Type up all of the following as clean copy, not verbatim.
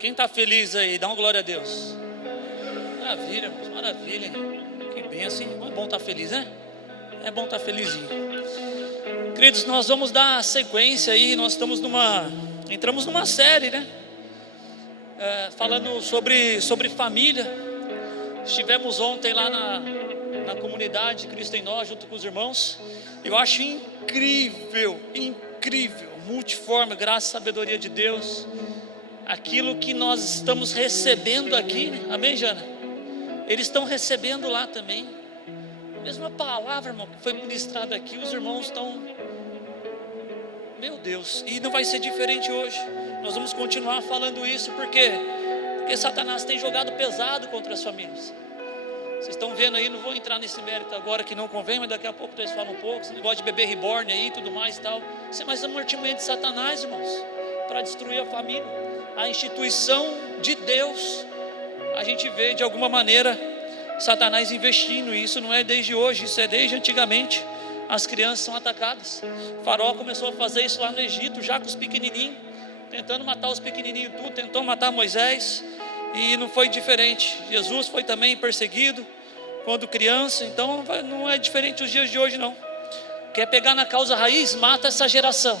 Quem está feliz aí? Dá uma glória a Deus. Maravilha, irmãos, maravilha. Que bênção, hein? É bom estar feliz, né? É bom estar felizinho. Queridos, nós vamos dar sequência aí. Nós entramos numa série, né? Falando sobre família. Estivemos ontem lá na comunidade Cristo em Nós, junto com os irmãos. Eu acho incrível, multiforme, graça e sabedoria de Deus, aquilo que nós estamos recebendo aqui, amém, Jana? Eles estão recebendo lá também, a mesma palavra, irmão, que foi ministrada aqui, os irmãos estão, meu Deus, e não vai ser diferente hoje. Nós vamos continuar falando isso, porque Satanás tem jogado pesado contra as famílias. Vocês estão vendo aí, não vou entrar nesse mérito agora que não convém, mas daqui a pouco eles falam um pouco, esse negócio de bebê reborn aí e tudo mais e tal. Isso é mais um artimanha de Satanás, irmãos, para destruir a família. A instituição de Deus, a gente vê de alguma maneira Satanás investindo, e isso não é desde hoje, isso é desde antigamente. As crianças são atacadas. Faraó começou a fazer isso lá no Egito, já com os pequenininhos, tentando matar os pequenininhos tudo, tentou matar Moisés, e não foi diferente. Jesus foi também perseguido quando criança, então não é diferente os dias de hoje não. Quer pegar na causa raiz, mata essa geração.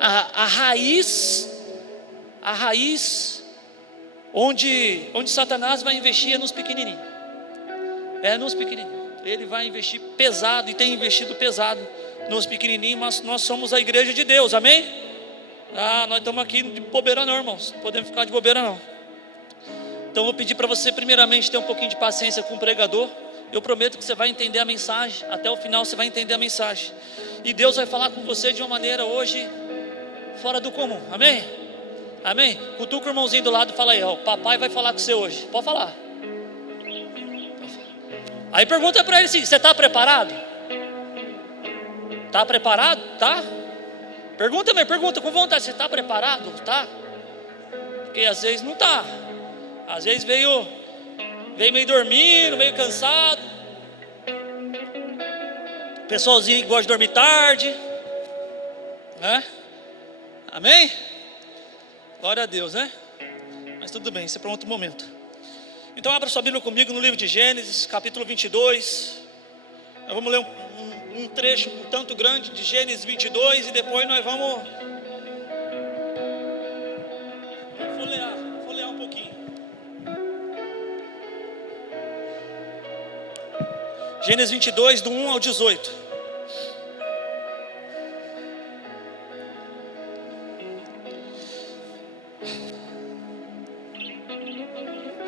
A raiz onde Satanás vai investir é nos pequenininhos. Nos pequenininhos. Ele vai investir pesado, e tem investido pesado nos pequenininhos, mas nós somos a igreja de Deus, amém? Nós estamos aqui de bobeira não, irmãos, não podemos ficar de bobeira não. Então eu vou pedir para você primeiramente ter um pouquinho de paciência com o pregador. Eu prometo que você vai entender a mensagem, até o final você vai entender a mensagem, e Deus vai falar com você de uma maneira hoje fora do comum, amém? Amém? Cutuca o irmãozinho do lado e fala aí, ó, papai vai falar com você hoje, pode falar. Aí pergunta para ele assim, você está preparado? Está preparado? Tá? Pergunta com vontade, você está preparado? Tá? Porque às vezes não está. Às vezes veio meio dormindo, meio cansado. Pessoalzinho que gosta de dormir tarde, né? Amém? Glória a Deus, né? Mas tudo bem, isso é para outro momento. Então abra sua Bíblia comigo no livro de Gênesis, capítulo 22. Nós vamos ler um trecho um tanto grande de Gênesis 22, e depois nós vamos folhear um pouquinho. Gênesis 22, do 1 ao 18.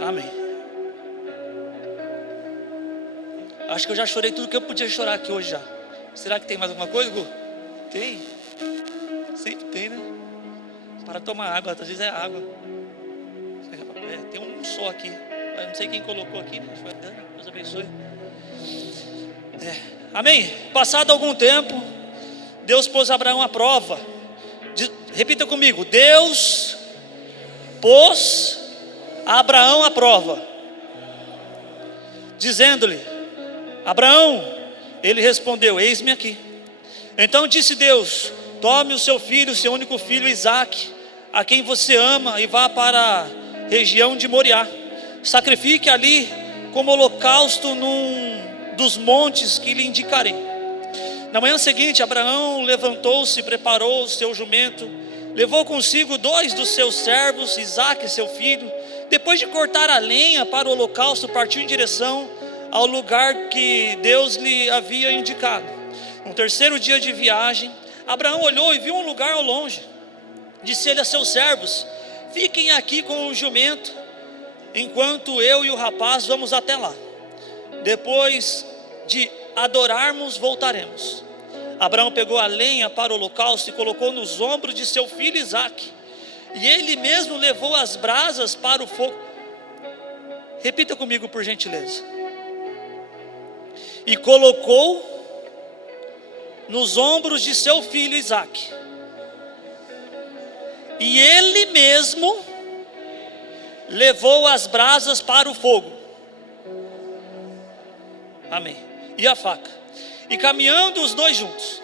Amém. Acho que eu já chorei tudo que eu podia chorar aqui hoje já. Será que tem mais alguma coisa, Gu? Tem? Sempre tem, né? Para tomar água, às vezes é água. Tem um só aqui. Eu não sei quem colocou aqui, né? Deus abençoe. Amém? Passado algum tempo, Deus pôs Abraão à prova. Repita comigo: Deus pôs Abraão à prova, dizendo-lhe: Abraão. Ele respondeu: eis-me aqui. Então disse Deus: tome o seu filho, seu único filho Isaque, a quem você ama, e vá para a região de Moriá. Sacrifique ali como holocausto num dos montes que lhe indicarei. Na manhã seguinte, Abraão levantou-se, preparou o seu jumento, levou consigo 2 dos seus servos, Isaque seu filho. Depois de cortar a lenha para o holocausto, partiu em direção ao lugar que Deus lhe havia indicado. No terceiro dia de viagem, Abraão olhou e viu um lugar ao longe. Disse ele a seus servos: fiquem aqui com o jumento, enquanto eu e o rapaz vamos até lá. Depois de adorarmos, voltaremos. Abraão pegou a lenha para o holocausto e colocou nos ombros de seu filho Isaque, e ele mesmo levou as brasas para o fogo. Repita comigo, por gentileza. E colocou nos ombros de seu filho Isaque, e ele mesmo levou as brasas para o fogo. Amém. E a faca. E caminhando os dois juntos,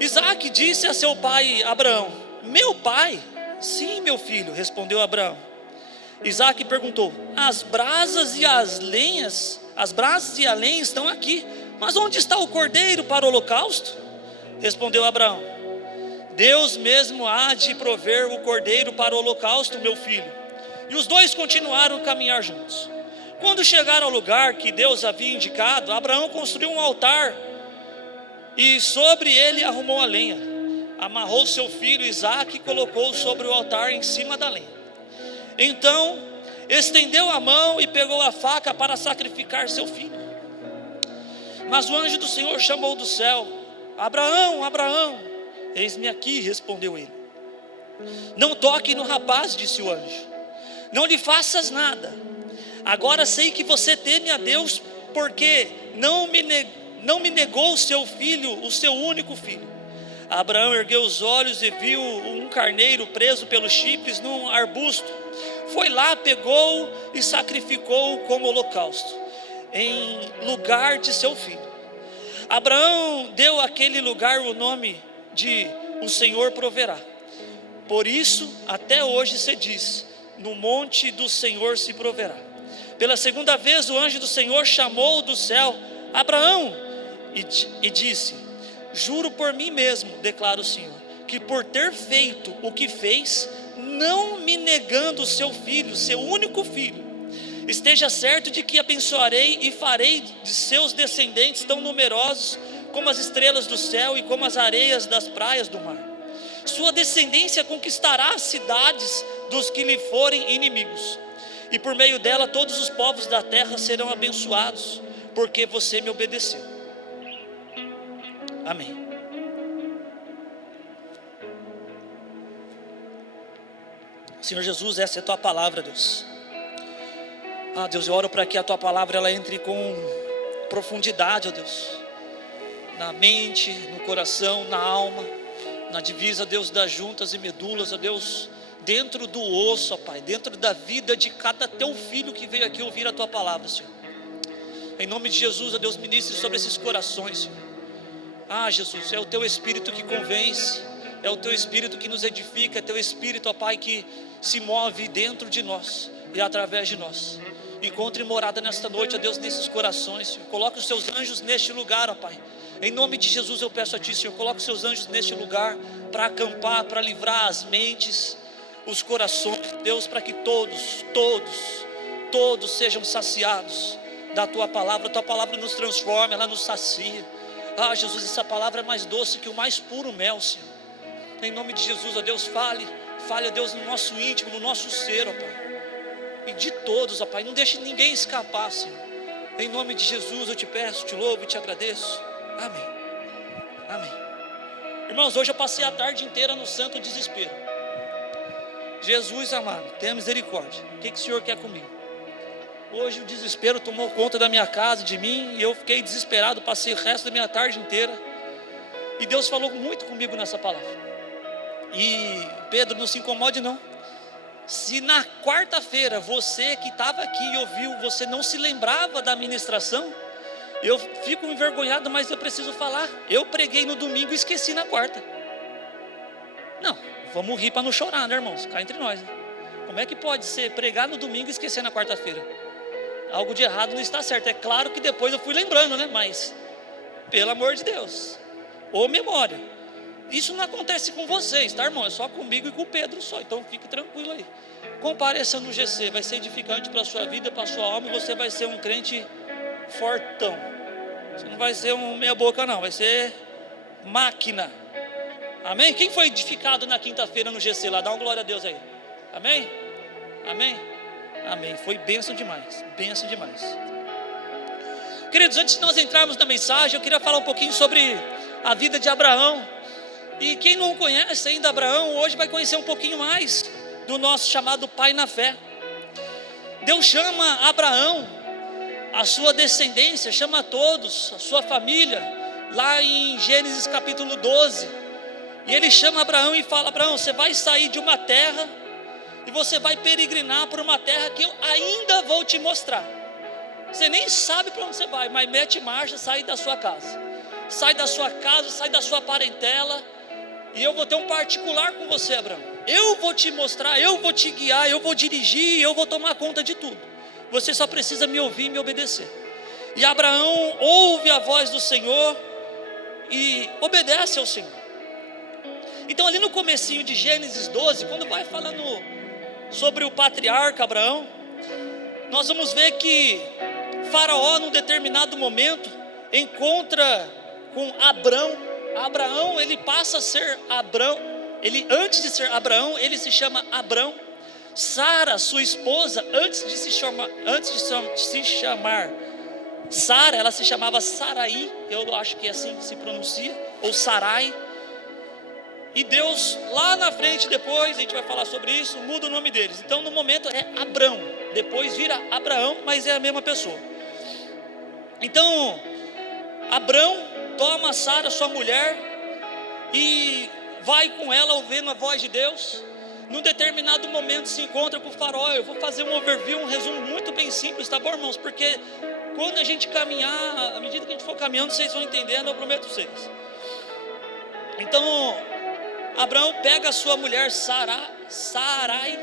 Isaque disse a seu pai Abraão: meu pai. Sim, meu filho, respondeu Abraão. Isaque perguntou: as brasas e a lenha estão aqui, mas onde está o cordeiro para o holocausto? Respondeu Abraão: Deus mesmo há de prover o cordeiro para o holocausto, meu filho. E os dois continuaram a caminhar juntos. Quando chegaram ao lugar que Deus havia indicado, Abraão construiu um altar e sobre ele arrumou a lenha. Amarrou seu filho Isaque e colocou sobre o altar em cima da lenha. Então estendeu a mão e pegou a faca para sacrificar seu filho. Mas o anjo do Senhor chamou do céu: Abraão, Abraão. Eis-me aqui, respondeu ele. Não toque no rapaz, disse o anjo. Não lhe faças nada. Agora sei que você teme a Deus, porque não me negou o seu filho, o seu único filho. Abraão ergueu os olhos e viu um carneiro preso pelos chifres num arbusto. Foi lá, pegou e sacrificou como holocausto, em lugar de seu filho. Abraão deu àquele lugar o nome de o Senhor proverá. Por isso até hoje se diz: no monte do Senhor se proverá. Pela segunda vez o anjo do Senhor chamou do céu: Abraão, e disse: juro por mim mesmo, declara o Senhor, que por ter feito o que fez, não me negando o seu filho, seu único filho, esteja certo de que abençoarei e farei de seus descendentes tão numerosos como as estrelas do céu e como as areias das praias do mar. Sua descendência conquistará as cidades dos que lhe forem inimigos, e por meio dela todos os povos da terra serão abençoados, porque você me obedeceu. Amém. Senhor Jesus, essa é a tua palavra, Deus. Deus, eu oro para que a tua palavra ela entre com profundidade, ó Deus, na mente, no coração, na alma, na divisa, Deus, das juntas e medulas, ó Deus, dentro do osso, ó Pai, dentro da vida de cada teu filho que veio aqui ouvir a tua palavra, Senhor. Em nome de Jesus, ó Deus, ministre sobre esses corações, Senhor. Jesus, é o teu Espírito que convence, é o teu Espírito que nos edifica, é teu Espírito, ó Pai, que se move dentro de nós e através de nós. Encontre morada nesta noite, ó Deus, nesses corações, Senhor. Coloque os seus anjos neste lugar, ó Pai. Em nome de Jesus eu peço a Ti, Senhor, coloque os seus anjos neste lugar para acampar, para livrar as mentes, os corações, Deus, para que todos sejam saciados da Tua palavra. A Tua palavra nos transforma, ela nos sacia. Jesus, essa palavra é mais doce que o mais puro mel, Senhor. Em nome de Jesus, ó Deus, fale, ó Deus, no nosso íntimo, no nosso ser, ó Pai. E de todos, ó Pai, não deixe ninguém escapar, Senhor. Em nome de Jesus eu te peço, te louvo e te agradeço. Amém. Amém. Irmãos, hoje eu passei a tarde inteira no santo desespero. Jesus amado, tenha misericórdia. O que o Senhor quer comigo? Hoje o desespero tomou conta da minha casa, de mim, e eu fiquei desesperado, passei o resto da minha tarde inteira. E Deus falou muito comigo nessa palavra. E Pedro, não se incomode não. Se na quarta-feira você que estava aqui e ouviu, você não se lembrava da ministração, eu fico envergonhado, mas eu preciso falar. Eu preguei no domingo e esqueci na quarta. Não, vamos rir para não chorar, né, irmãos? Cá entre nós, né? Como é que pode ser pregar no domingo e esquecer na quarta-feira? Algo de errado não está certo. É claro que depois eu fui lembrando, né? Mas, pelo amor de Deus, ou memória. Isso não acontece com vocês, tá, irmão? É só comigo e com o Pedro só. Então fique tranquilo aí. Compareça no GC, vai ser edificante para a sua vida, para a sua alma, e você vai ser um crente fortão. Você não vai ser um meia boca não, vai ser máquina. Amém? Quem foi edificado na quinta-feira no GC lá? Dá uma glória a Deus aí. Amém? Amém? Amém. Foi bênção demais. Bênção demais. Queridos, antes de nós entrarmos na mensagem, eu queria falar um pouquinho sobre a vida de Abraão. E quem não conhece ainda Abraão, hoje vai conhecer um pouquinho mais do nosso chamado pai na fé. Deus chama Abraão, a sua descendência, chama a todos, a sua família, lá em Gênesis capítulo 12. E ele chama Abraão e fala: Abraão, você vai sair de uma terra e você vai peregrinar por uma terra que eu ainda vou te mostrar. Você nem sabe para onde você vai, mas mete marcha, sai da sua casa. Sai da sua casa, sai da sua parentela E eu vou ter um particular com você, Abraão. Eu vou te mostrar, eu vou te guiar, eu vou dirigir, eu vou tomar conta de tudo. Você só precisa me ouvir e me obedecer. E Abraão ouve a voz do Senhor e obedece ao Senhor. Então ali no comecinho de Gênesis 12, quando vai falando sobre o patriarca Abraão, nós vamos ver que Faraó, num determinado momento, encontra com Abrão. Abraão, ele passa a ser Abrão. Ele, antes de ser Abraão, ele se chama Abrão. Sara, sua esposa, antes de se chamar Sara, ela se chamava Sarai. Eu acho que é assim que se pronuncia, ou Sarai. E Deus, lá na frente, depois, a gente vai falar sobre isso, muda o nome deles. Então, no momento é Abrão, depois vira Abraão, mas é a mesma pessoa. Então, Abrão toma Sara, sua mulher, e vai com ela ouvindo a voz de Deus. Num determinado momento se encontra com o Faraó. Eu vou fazer um overview, um resumo muito bem simples, tá bom, irmãos? Porque quando a gente caminhar, à medida que a gente for caminhando, vocês vão entendendo, eu prometo a vocês. Então, Abraão pega a sua mulher Sarai,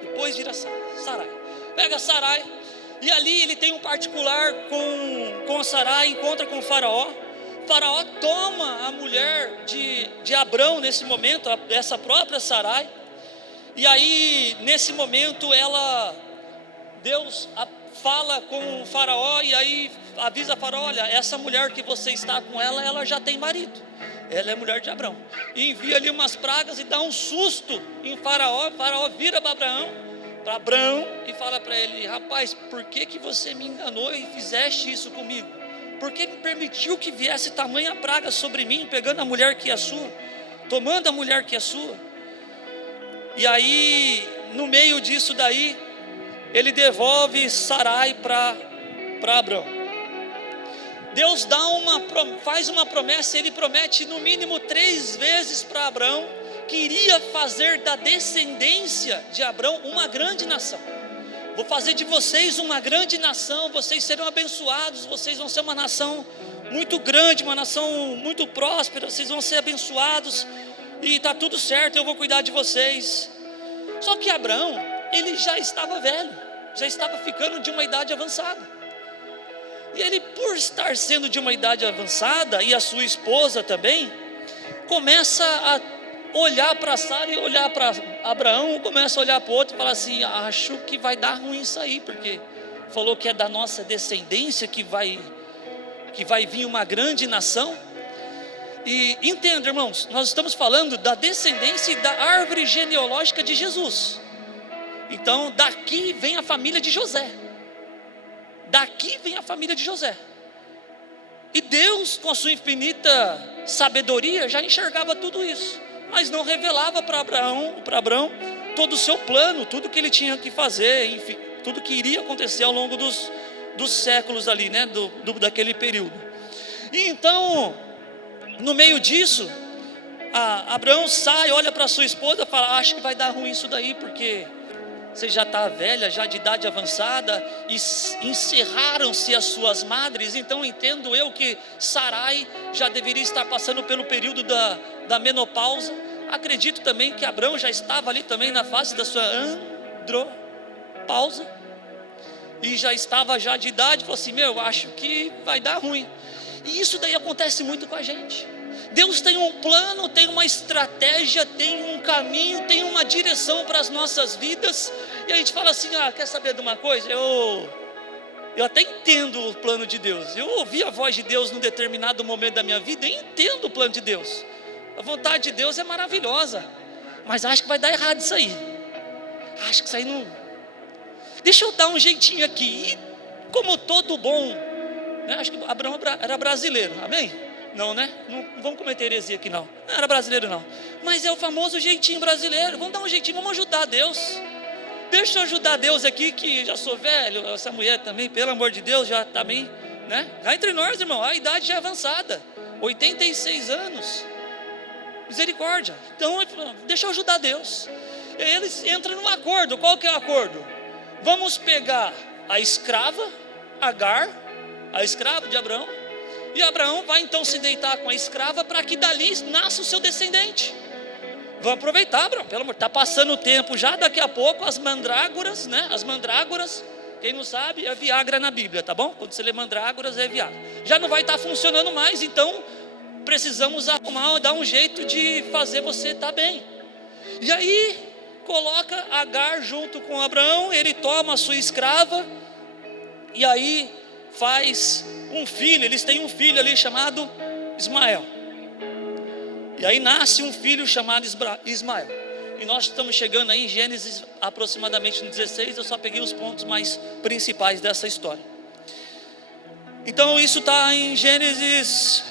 depois vira Sarai. Pega Sarai, e ali ele tem um particular com a Sarai, encontra com o Faraó. Faraó toma a mulher de Abrão nesse momento, essa própria Sarai. E aí, nesse momento, Deus fala com o Faraó, e aí avisa Faraó: olha, essa mulher que você está com ela já tem marido. Ela é mulher de Abrão. E envia ali umas pragas e dá um susto em Faraó. Faraó vira para Abrão e fala para ele: rapaz, por que você me enganou e fizeste isso comigo? Por que me permitiu que viesse tamanha praga sobre mim, pegando a mulher que é sua, tomando a mulher que é sua? E aí, no meio disso daí, ele devolve Sarai para Abrão. Deus faz uma promessa. Ele promete no mínimo 3 vezes para Abrão que iria fazer da descendência de Abrão uma grande nação. Vou fazer de vocês uma grande nação, vocês serão abençoados, vocês vão ser uma nação muito grande, uma nação muito próspera, vocês vão ser abençoados, e está tudo certo, eu vou cuidar de vocês. Só que Abrão, ele já estava velho, já estava ficando de uma idade avançada. E ele, por estar sendo de uma idade avançada, e a sua esposa também, começa a olhar para Sara e olhar para Abraão, começa a olhar para o outro e falar assim: acho que vai dar ruim isso aí, porque falou que é da nossa descendência que vai vir uma grande nação. E entenda, irmãos, nós estamos falando da descendência e da árvore genealógica de Jesus. Então daqui vem a família de José. Daqui vem a família de José. E Deus, com a sua infinita sabedoria, já enxergava tudo isso, mas não revelava para Abraão todo o seu plano, tudo que ele tinha que fazer, enfim, tudo que iria acontecer ao longo dos séculos ali, né, daquele período. E então, no meio disso, Abraão sai, olha para sua esposa e fala: acho que vai dar ruim isso daí, porque você já está velha, já de idade avançada, e encerraram-se as suas madres. Então entendo eu que Sarai já deveria estar passando pelo período da menopausa. Acredito também que Abrão já estava ali também na fase da sua andropausa, e já estava já de idade. Falou assim: acho que vai dar ruim. E isso daí acontece muito com a gente. Deus tem um plano, tem uma estratégia, tem um caminho, tem uma direção para as nossas vidas, e a gente fala assim: quer saber de uma coisa? Eu até entendo o plano de Deus, eu ouvi a voz de Deus num determinado momento da minha vida, e entendo o plano de Deus, a vontade de Deus é maravilhosa, mas acho que vai dar errado isso aí, acho que isso aí não, deixa eu dar um jeitinho aqui. E como todo bom, né, acho que Abraão era brasileiro, amém? Não, né? Não vamos cometer heresia aqui não era brasileiro não, mas é o famoso jeitinho brasileiro. Vamos dar um jeitinho, vamos ajudar Deus. Deixa eu ajudar Deus aqui, que já sou velho. Essa mulher também, pelo amor de Deus, já também, né? Cá entre nós, irmão, a idade já é avançada, 86 anos, misericórdia. Então, deixa eu ajudar Deus. E aí eles entram num acordo. Qual que é o acordo? Vamos pegar a escrava Agar, a escrava de Abraão, E Abraão vai então se deitar com a escrava para que dali nasça o seu descendente. Vamos aproveitar, Abraão, pelo amor, está passando o tempo já, daqui a pouco as mandrágoras, né? As mandrágoras, quem não sabe, é Viagra na Bíblia, tá bom? Quando você lê mandrágoras é Viagra. Já não vai estar funcionando mais, então precisamos arrumar, dar um jeito de fazer você estar bem. E aí coloca Agar junto com Abraão, ele toma a sua escrava, e aí faz um filho, eles têm um filho ali chamado Ismael. E aí nasce um filho chamado Ismael. E nós estamos chegando aí em Gênesis aproximadamente no 16, eu só peguei os pontos mais principais dessa história. Então isso está em Gênesis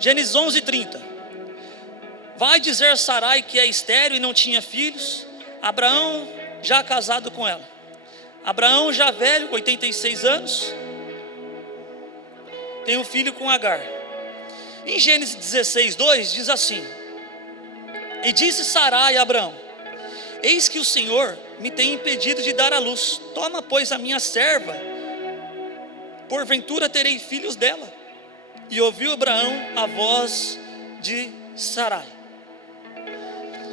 11:30. Vai dizer Sarai que é estéril e não tinha filhos, Abraão já casado com ela. Abraão já velho, 86 anos, tem um filho com Agar. Em Gênesis 16:2 diz assim: e disse Sarai a Abraão: eis que o Senhor me tem impedido de dar à luz, toma pois a minha serva, porventura terei filhos dela. E ouviu Abraão a voz de Sarai.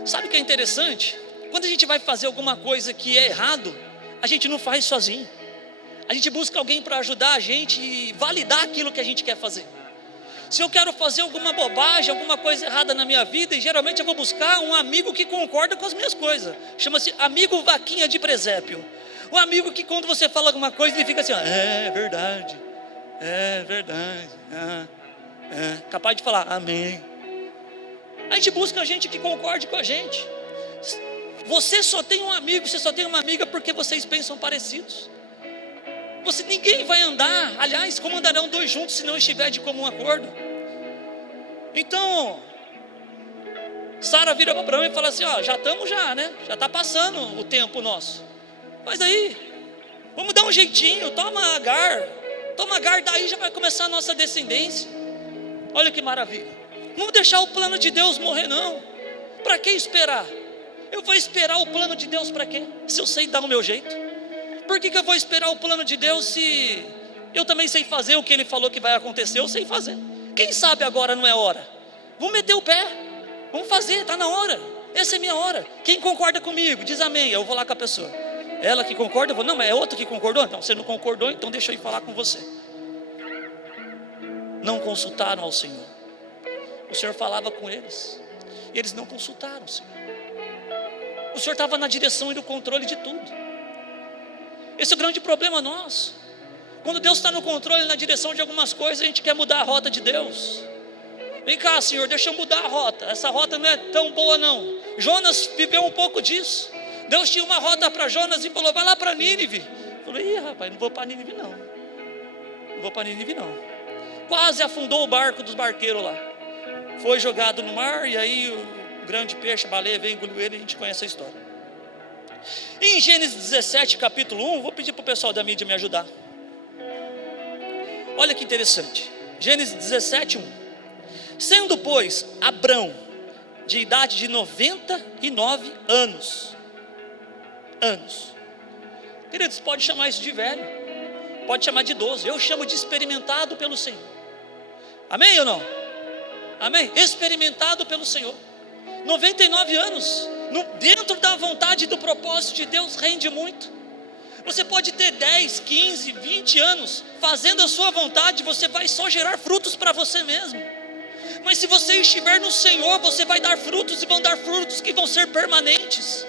Sabe o que é interessante? Quando a gente vai fazer alguma coisa que é errado, a gente não faz sozinho. A gente busca alguém para ajudar a gente e validar aquilo que a gente quer fazer. Se eu quero fazer alguma bobagem, alguma coisa errada na minha vida, e geralmente eu vou buscar um amigo que concorda com as minhas coisas. Chama-se amigo vaquinha de presépio. Um amigo que quando você fala alguma coisa, ele fica assim, ó, é verdade, capaz de falar amém. A gente busca gente que concorde com a gente. Você só tem um amigo, você só tem uma amiga porque vocês pensam parecidos. Ninguém vai andar, aliás, como andarão dois juntos se não estiver de comum acordo? Então, Sara vira para Abraão e fala assim, ó, já estamos né? Já está passando o tempo nosso. Mas aí, vamos dar um jeitinho, toma Agar, daí já vai começar a nossa descendência. Olha que maravilha. Não vamos deixar o plano de Deus morrer não. Para que esperar? Eu vou esperar o plano de Deus para quê? Se eu sei dar o meu jeito. Por que eu vou esperar o plano de Deus se eu também sei fazer o que Ele falou que vai acontecer? Eu sei fazer. Quem sabe agora não é hora? Vamos meter o pé. Vamos fazer, está na hora. Essa é minha hora. Quem concorda comigo? Diz amém. Eu vou lá com a pessoa. Ela que concorda, eu vou, não, mas é outra que concordou? Não, você não concordou, então deixa eu ir falar com você. Não consultaram ao Senhor. O Senhor falava com eles. E eles não consultaram o Senhor. O Senhor estava na direção e no controle de tudo. Esse é o grande problema nosso. Quando Deus está no controle e na direção de algumas coisas, a gente quer mudar a rota de Deus. Vem cá, Senhor, deixa eu mudar a rota. Essa rota não é tão boa não. Jonas viveu um pouco disso. Deus tinha uma rota para Jonas e falou, vai lá para Nínive. Eu falei, rapaz, não vou para Nínive não. Não vou para Nínive não. Quase afundou o barco dos barqueiros lá. Foi jogado no mar e aí o grande peixe, a baleia, veio engoliu ele e a gente conhece a história. Em Gênesis 17, capítulo 1, vou pedir para o pessoal da mídia me ajudar. Olha que interessante. Gênesis 17, 1. Sendo, pois, Abrão, de idade de 99 anos. Queridos, pode chamar isso de velho. Pode chamar de idoso. Eu chamo de experimentado pelo Senhor. Amém ou não? Amém? Experimentado pelo Senhor. 99 anos. Dentro da vontade e do propósito de Deus rende muito. Você pode ter 10, 15, 20 anos fazendo a sua vontade, você vai só gerar frutos para você mesmo. Mas se você estiver no Senhor, você vai dar frutos e vão dar frutos que vão ser permanentes.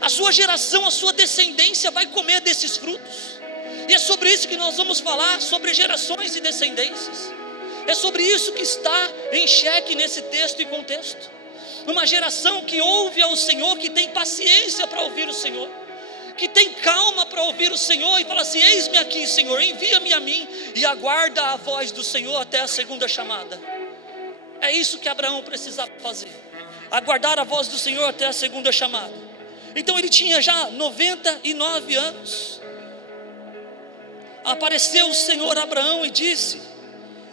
A sua geração, a sua descendência vai comer desses frutos. E é sobre isso que nós vamos falar, sobre gerações e descendências. É sobre isso que está em xeque nesse texto e contexto. Uma geração que ouve ao Senhor, que tem paciência para ouvir o Senhor, que tem calma para ouvir o Senhor e fala assim, eis-me aqui, Senhor, envia-me a mim, e aguarda a voz do Senhor até a segunda chamada. É isso que Abraão precisava fazer, aguardar a voz do Senhor até a segunda chamada. Então ele tinha já 99 anos. Apareceu o Senhor a Abraão e disse,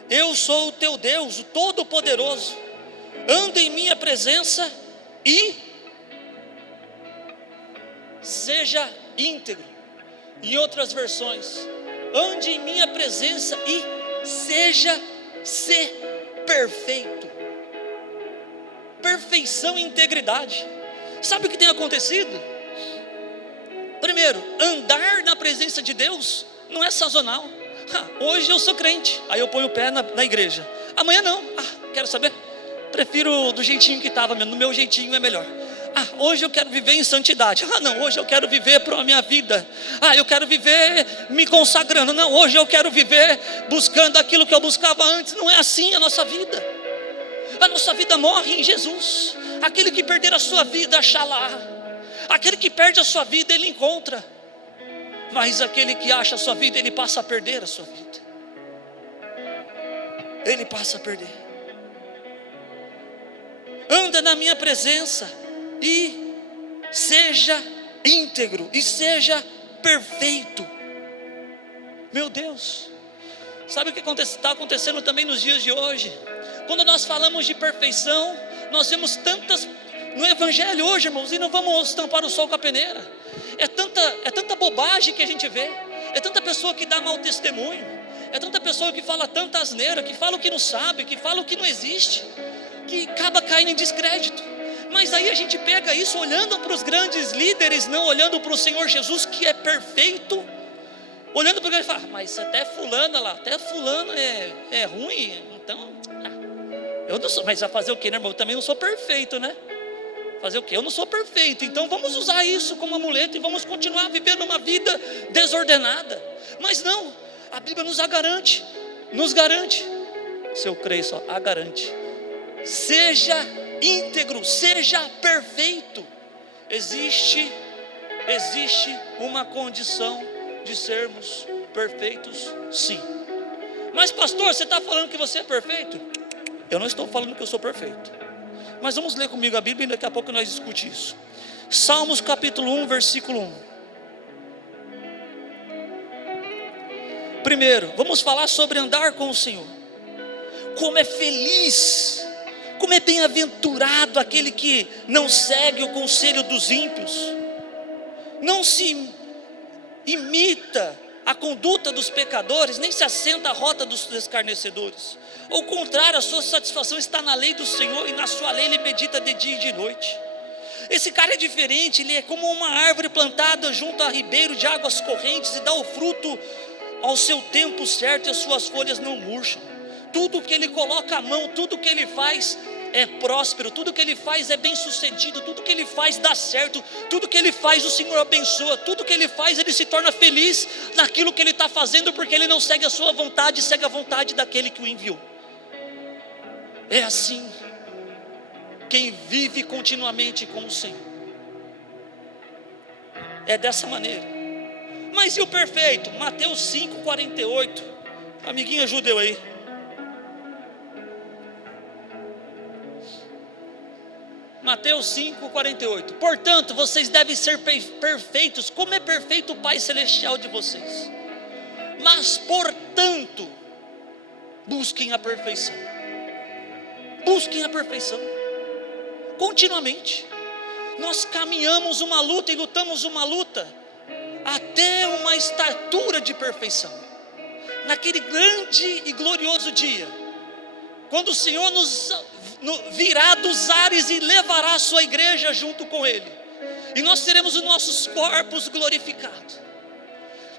eu sou o teu Deus, o Todo-Poderoso, anda em minha presença e seja íntegro. Em outras versões, ande em minha presença e ser perfeito. Perfeição e integridade. Sabe o que tem acontecido? Primeiro, andar na presença de Deus não é sazonal. Hoje eu sou crente, aí eu ponho o pé na igreja. Amanhã não, quero saber, prefiro do jeitinho que estava mesmo, no meu jeitinho é melhor. Hoje eu quero viver em santidade. Não, hoje eu quero viver para a minha vida. Eu quero viver me consagrando. Não, hoje eu quero viver buscando aquilo que eu buscava antes. Não é assim a nossa vida. A nossa vida morre em Jesus. Aquele que perder a sua vida, achará. Aquele que perde a sua vida, ele encontra. Mas aquele que acha a sua vida, ele passa a perder a sua vida. Ele passa a perder. Anda na minha presença e seja íntegro, e seja perfeito. Meu Deus, sabe o que está acontecendo também nos dias de hoje? Quando nós falamos de perfeição, nós vemos tantas no evangelho hoje, irmãos, e não vamos tampar o sol com a peneira. É tanta bobagem que a gente vê, é tanta pessoa que dá mau testemunho, é tanta pessoa que fala tanta asneira, que fala o que não sabe, que fala o que não existe, que acaba caindo em descrédito. Mas aí a gente pega isso olhando para os grandes líderes, não olhando para o Senhor Jesus, que é perfeito, olhando para ele e fala, mas até fulano lá, até fulano é ruim, então eu não sou, mas vai fazer o que, né, irmão? Eu também não sou perfeito, né? Fazer o que? Eu não sou perfeito, então vamos usar isso como amuleto e vamos continuar vivendo uma vida desordenada. Mas não, a Bíblia nos garante, se eu creio só, a garante, seja íntegro, seja perfeito. Existe uma condição de sermos perfeitos, sim. Mas pastor, você está falando que você é perfeito? Eu não estou falando que eu sou perfeito. Mas vamos ler comigo a Bíblia e daqui a pouco nós discutimos isso. Salmos capítulo 1, versículo 1. Primeiro, vamos falar sobre andar com o Senhor. Como é feliz, como é bem-aventurado aquele que não segue o conselho dos ímpios, não se imita a conduta dos pecadores, nem se assenta à roda dos escarnecedores. Ao contrário, a sua satisfação está na lei do Senhor, e na sua lei ele medita de dia e de noite. Esse cara é diferente, ele é como uma árvore plantada junto a ribeiro de águas correntes, e dá o fruto ao seu tempo certo, e as suas folhas não murcham. Tudo que ele coloca a mão, tudo que ele faz é próspero, tudo que ele faz é bem sucedido, tudo que ele faz dá certo, tudo que ele faz o Senhor abençoa, tudo que ele faz ele se torna feliz naquilo que ele está fazendo, porque ele não segue a sua vontade, segue a vontade daquele que o enviou. É assim quem vive continuamente com o Senhor, é dessa maneira. Mas e o perfeito? Mateus 5,48, amiguinho, ajuda eu aí. Mateus 5,48. Portanto, vocês devem ser perfeitos, como é perfeito o Pai Celestial de vocês. Mas, portanto, busquem a perfeição. Busquem a perfeição. Continuamente. Nós caminhamos uma luta e lutamos uma luta até uma estatura de perfeição. Naquele grande e glorioso dia, quando o Senhor nos virá dos ares e levará a sua igreja junto com Ele, e nós teremos os nossos corpos glorificados.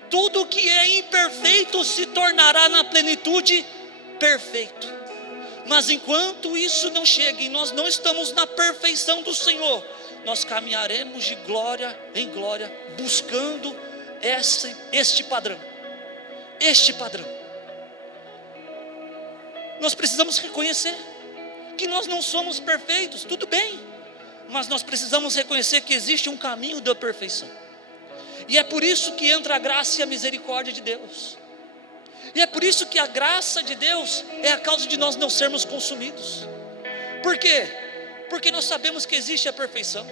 Tudo que é imperfeito se tornará na plenitude perfeito. Mas enquanto isso não chega e nós não estamos na perfeição do Senhor, nós caminharemos de glória em glória, buscando este padrão. Este padrão. Nós precisamos reconhecer que nós não somos perfeitos, tudo bem, mas nós precisamos reconhecer que existe um caminho da perfeição, e é por isso que entra a graça e a misericórdia de Deus, e é por isso que a graça de Deus é a causa de nós não sermos consumidos. Por quê? Porque nós sabemos que existe a perfeição,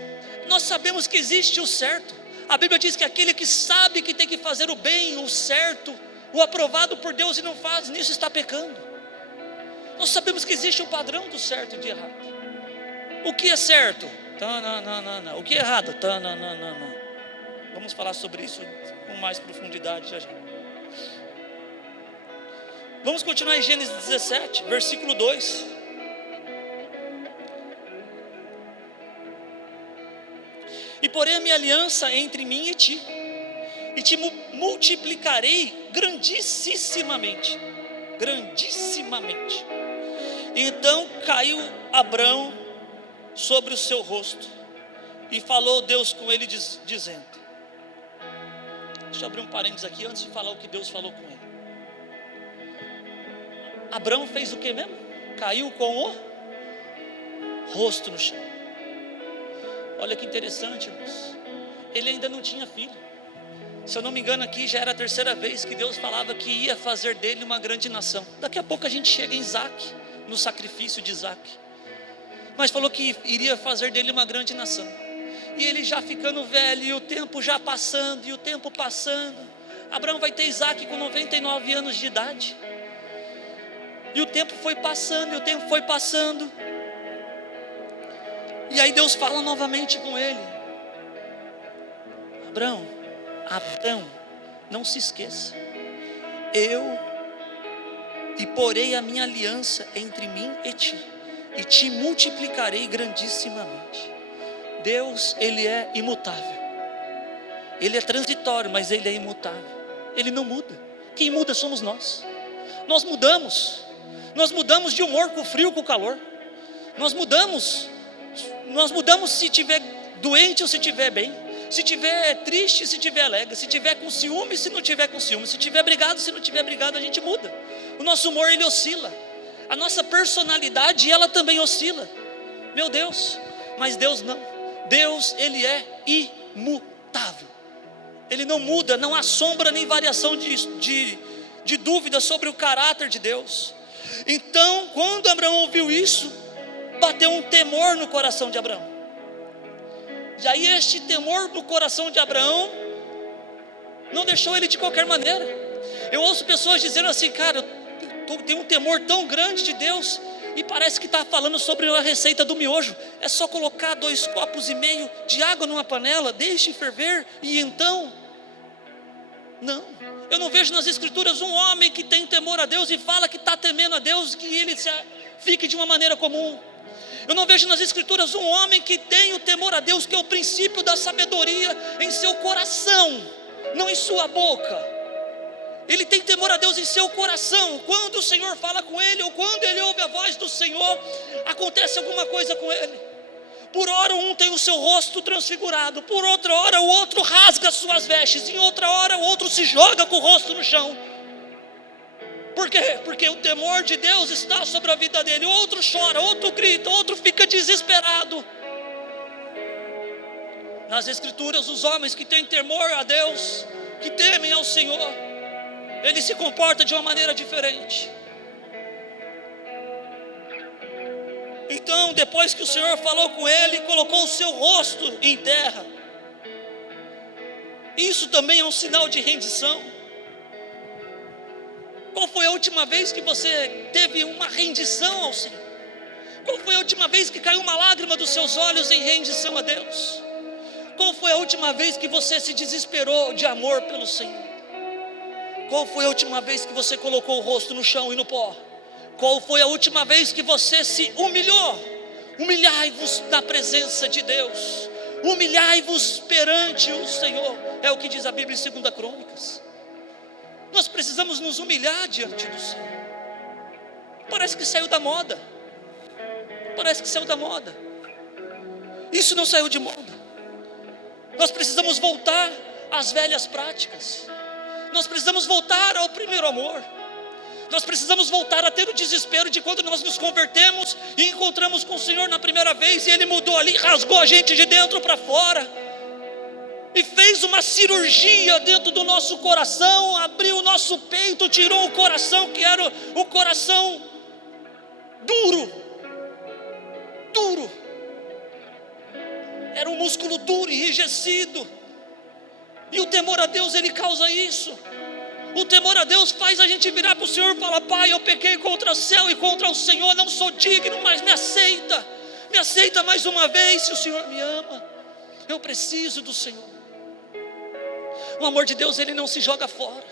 nós sabemos que existe o certo. A Bíblia diz que aquele que sabe que tem que fazer o bem, o certo, o aprovado por Deus e não faz, nisso está pecando. Nós sabemos que existe um padrão do certo e de errado. O que é certo? O que é errado? Vamos falar sobre isso com mais profundidade já. Vamos continuar em Gênesis 17, versículo 2. E porém a minha aliança entre mim e ti multiplicarei grandissimamente. Grandissimamente. Então caiu Abrão sobre o seu rosto, e falou Deus com ele, dizendo, deixa eu abrir um parênteses aqui, antes de falar o que Deus falou com ele. Abrão fez o que mesmo? Caiu com o rosto no chão. Olha que interessante, irmãos. Ele ainda não tinha filho. Se eu não me engano aqui, já era a terceira vez que Deus falava que ia fazer dele uma grande nação. Daqui a pouco a gente chega em Isaac, no sacrifício de Isaac. Mas falou que iria fazer dele uma grande nação. E ele já ficando velho, e o tempo já passando, e o tempo passando. Abraão vai ter Isaac com 99 anos de idade. E o tempo foi passando, e o tempo foi passando. E aí Deus fala novamente com ele. Abraão, não se esqueça. E porei a minha aliança entre mim e ti, e te multiplicarei grandissimamente. Deus, Ele é imutável. Ele é transitório, mas Ele é imutável. Ele não muda. Quem muda somos nós. Nós mudamos de humor com o frio, com o calor. Nós mudamos se estiver doente ou se estiver bem, se estiver triste, se estiver alegre, se estiver com ciúme, se não estiver com ciúme, se estiver brigado, se não estiver brigado, a gente muda. O nosso humor, ele oscila. A nossa personalidade, ela também oscila. Meu Deus, mas Deus não. Deus, Ele é imutável. Ele não muda, não há sombra nem variação de dúvida sobre o caráter de Deus. Então, quando Abraão ouviu isso, bateu um temor no coração de Abraão. E aí este temor no coração de Abraão não deixou ele de qualquer maneira. Eu ouço pessoas dizendo assim, cara, eu tenho um temor tão grande de Deus, e parece que está falando sobre a receita do miojo. É só colocar 2,5 copos de água numa panela, deixe ferver, e então... Não, eu não vejo nas escrituras um homem que tem temor a Deus e fala que está temendo a Deus, que ele fique de uma maneira comum. Eu não vejo nas escrituras um homem que tem o temor a Deus, que é o princípio da sabedoria, em seu coração, não em sua boca. Ele tem temor a Deus em seu coração. Quando o Senhor fala com ele, ou quando ele ouve a voz do Senhor, acontece alguma coisa com ele. Por hora um tem o seu rosto transfigurado, por outra hora o outro rasga as suas vestes, em outra hora o outro se joga com o rosto no chão. Por quê? Porque o temor de Deus está sobre a vida dele. Outro chora, outro grita, outro fica desesperado. Nas escrituras, os homens que têm temor a Deus, que temem ao Senhor, ele se comporta de uma maneira diferente. Então, depois que o Senhor falou com ele, colocou o seu rosto em terra. Isso também é um sinal de rendição. Qual foi a última vez que você teve uma rendição ao Senhor? Qual foi a última vez que caiu uma lágrima dos seus olhos em rendição a Deus? Qual foi a última vez que você se desesperou de amor pelo Senhor? Qual foi a última vez que você colocou o rosto no chão e no pó? Qual foi a última vez que você se humilhou? Humilhai-vos na presença de Deus. Humilhai-vos perante o Senhor. É o que diz a Bíblia em 2 Crônicas. Nós precisamos nos humilhar diante do Senhor. Parece que saiu da moda. Parece que saiu da moda. Isso não saiu de moda. Nós precisamos voltar às velhas práticas. Nós precisamos voltar ao primeiro amor. Nós precisamos voltar a ter o desespero de quando nós nos convertemos e encontramos com o Senhor na primeira vez, e Ele mudou ali, rasgou a gente de dentro para fora, e fez uma cirurgia dentro do nosso coração, abriu o nosso peito, tirou o coração que era o coração duro, era um músculo duro, enrijecido. E o temor a Deus, ele causa isso. O temor a Deus faz a gente virar para o Senhor e falar: Pai, eu pequei contra o céu e contra o Senhor, não sou digno, mas me aceita mais uma vez. Se o Senhor me ama, eu preciso do Senhor. O amor de Deus, ele não se joga fora.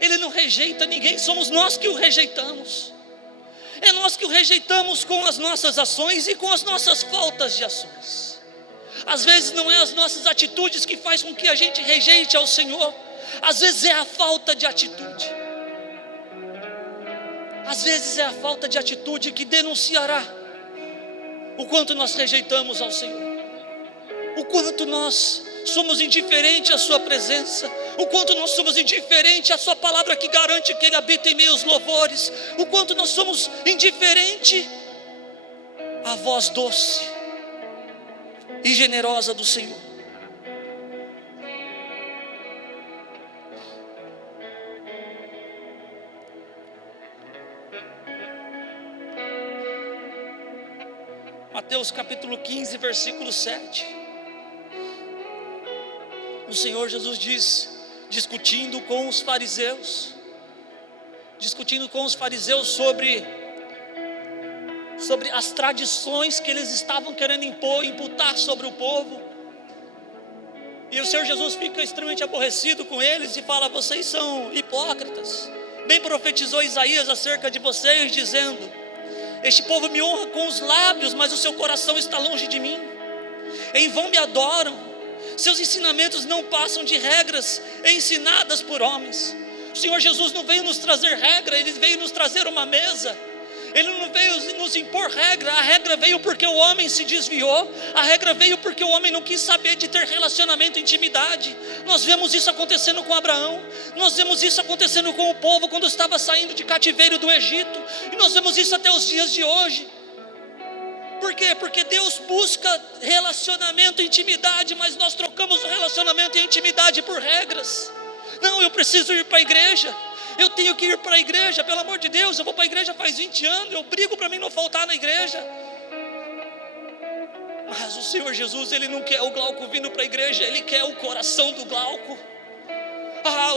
Ele não rejeita ninguém, somos nós que o rejeitamos. É nós que o rejeitamos com as nossas ações e com as nossas faltas de ações. Às vezes não é as nossas atitudes que faz com que a gente rejeite ao Senhor. Às vezes é a falta de atitude. Às vezes é a falta de atitude que denunciará o quanto nós rejeitamos ao Senhor, o quanto nós somos indiferentes à sua presença, o quanto nós somos indiferentes à sua palavra que garante que Ele habita em meio aos louvores, o quanto nós somos indiferentes à voz doce e generosa do Senhor. Mateus capítulo 15, versículo 7. O Senhor Jesus diz, discutindo com os fariseus sobre as tradições que eles estavam querendo imputar sobre o povo. E o Senhor Jesus fica extremamente aborrecido com eles e fala: vocês são hipócritas. Bem profetizou Isaías acerca de vocês, dizendo: este povo me honra com os lábios, mas o seu coração está longe de mim. Em vão me adoram. Seus ensinamentos não passam de regras ensinadas por homens. O Senhor Jesus não veio nos trazer regra, Ele veio nos trazer uma mesa. Ele não veio nos impor regra. A regra veio porque o homem se desviou. A regra veio porque o homem não quis saber de ter relacionamento e intimidade. Nós vemos isso acontecendo com Abraão. Nós vemos isso acontecendo com o povo quando estava saindo de cativeiro do Egito. E nós vemos isso até os dias de hoje. Por quê? Porque Deus busca relacionamento e intimidade, mas nós trocamos o relacionamento e a intimidade por regras. Não, eu preciso ir para a igreja. Eu tenho que ir para a igreja, pelo amor de Deus, eu vou para a igreja faz 20 anos, eu brigo para mim não faltar na igreja. Mas o Senhor Jesus, Ele não quer o Glauco vindo para a igreja, Ele quer o coração do Glauco.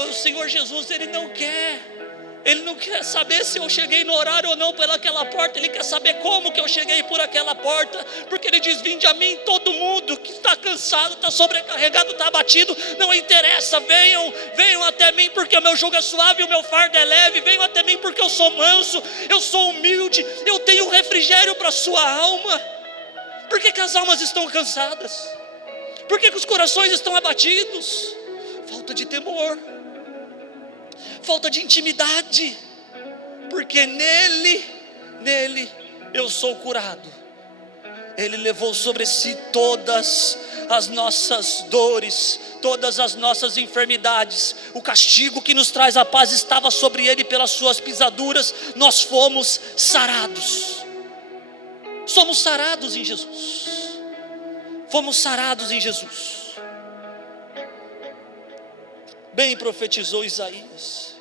O Senhor Jesus, Ele não quer saber se eu cheguei no horário ou não pelaquela porta. Ele quer saber como que eu cheguei por aquela porta. Porque Ele diz: vinde a mim todo mundo que está cansado, está sobrecarregado, está abatido. Não interessa, venham até mim, porque o meu jugo é suave e o meu fardo é leve. Venham até mim porque eu sou manso, eu sou humilde, eu tenho refrigério para a sua alma. Por que as almas estão cansadas? Por que os corações estão abatidos? Falta de temor, falta de intimidade, porque nele eu sou curado. Ele levou sobre si todas as nossas dores, todas as nossas enfermidades. O castigo que nos traz a paz estava sobre ele, pelas suas pisaduras nós fomos sarados. Somos sarados em Jesus. Fomos sarados em Jesus. Bem profetizou Isaías.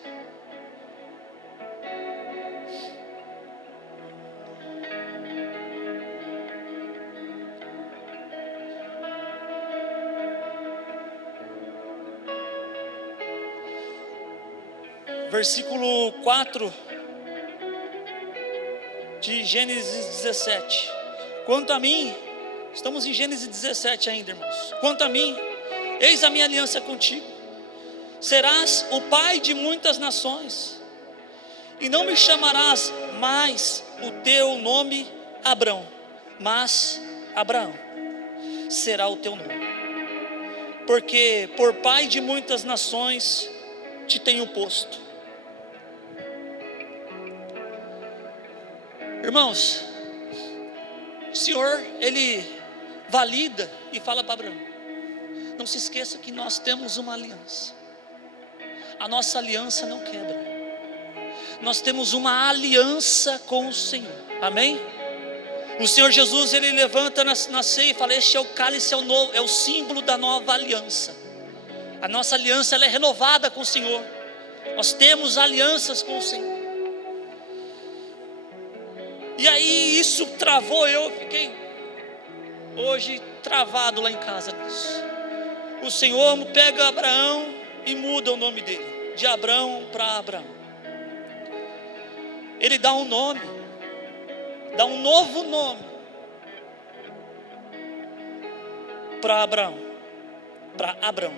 Versículo 4 de Gênesis 17. Quanto a mim, estamos em Gênesis 17 ainda, irmãos. Quanto a mim, eis a minha aliança contigo. Serás o pai de muitas nações, e não me chamarás mais o teu nome Abrão, mas Abraão será o teu nome, porque por pai de muitas nações te tenho posto. Irmãos, o Senhor, Ele valida e fala para Abraão: não se esqueça que nós temos uma aliança. A nossa aliança não quebra. Nós temos uma aliança com o Senhor. Amém? O Senhor Jesus, Ele levanta na ceia e fala: este é o cálice, é o símbolo da nova aliança. A nossa aliança, ela é renovada com o Senhor. Nós temos alianças com o Senhor. E aí isso travou, eu fiquei hoje travado lá em casa nisso. O Senhor pega Abraão e muda o nome dele, de Abrão para Abraão. Ele dá um nome, dá um novo nome para Abraão,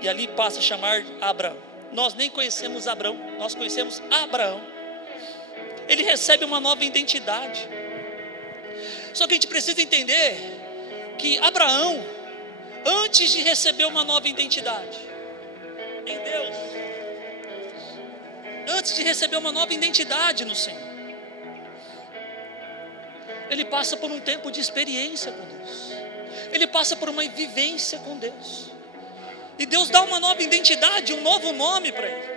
e ali passa a chamar Abraão. nós nem conhecemos Abraão, nós conhecemos Abraão. Ele recebe uma nova identidade. Só que a gente precisa entender que Abraão, antes de receber uma nova identidade em Deus, antes de receber uma nova identidade no Senhor, ele passa por um tempo de experiência com Deus, ele passa por uma vivência com Deus, e Deus dá uma nova identidade, um novo nome para ele.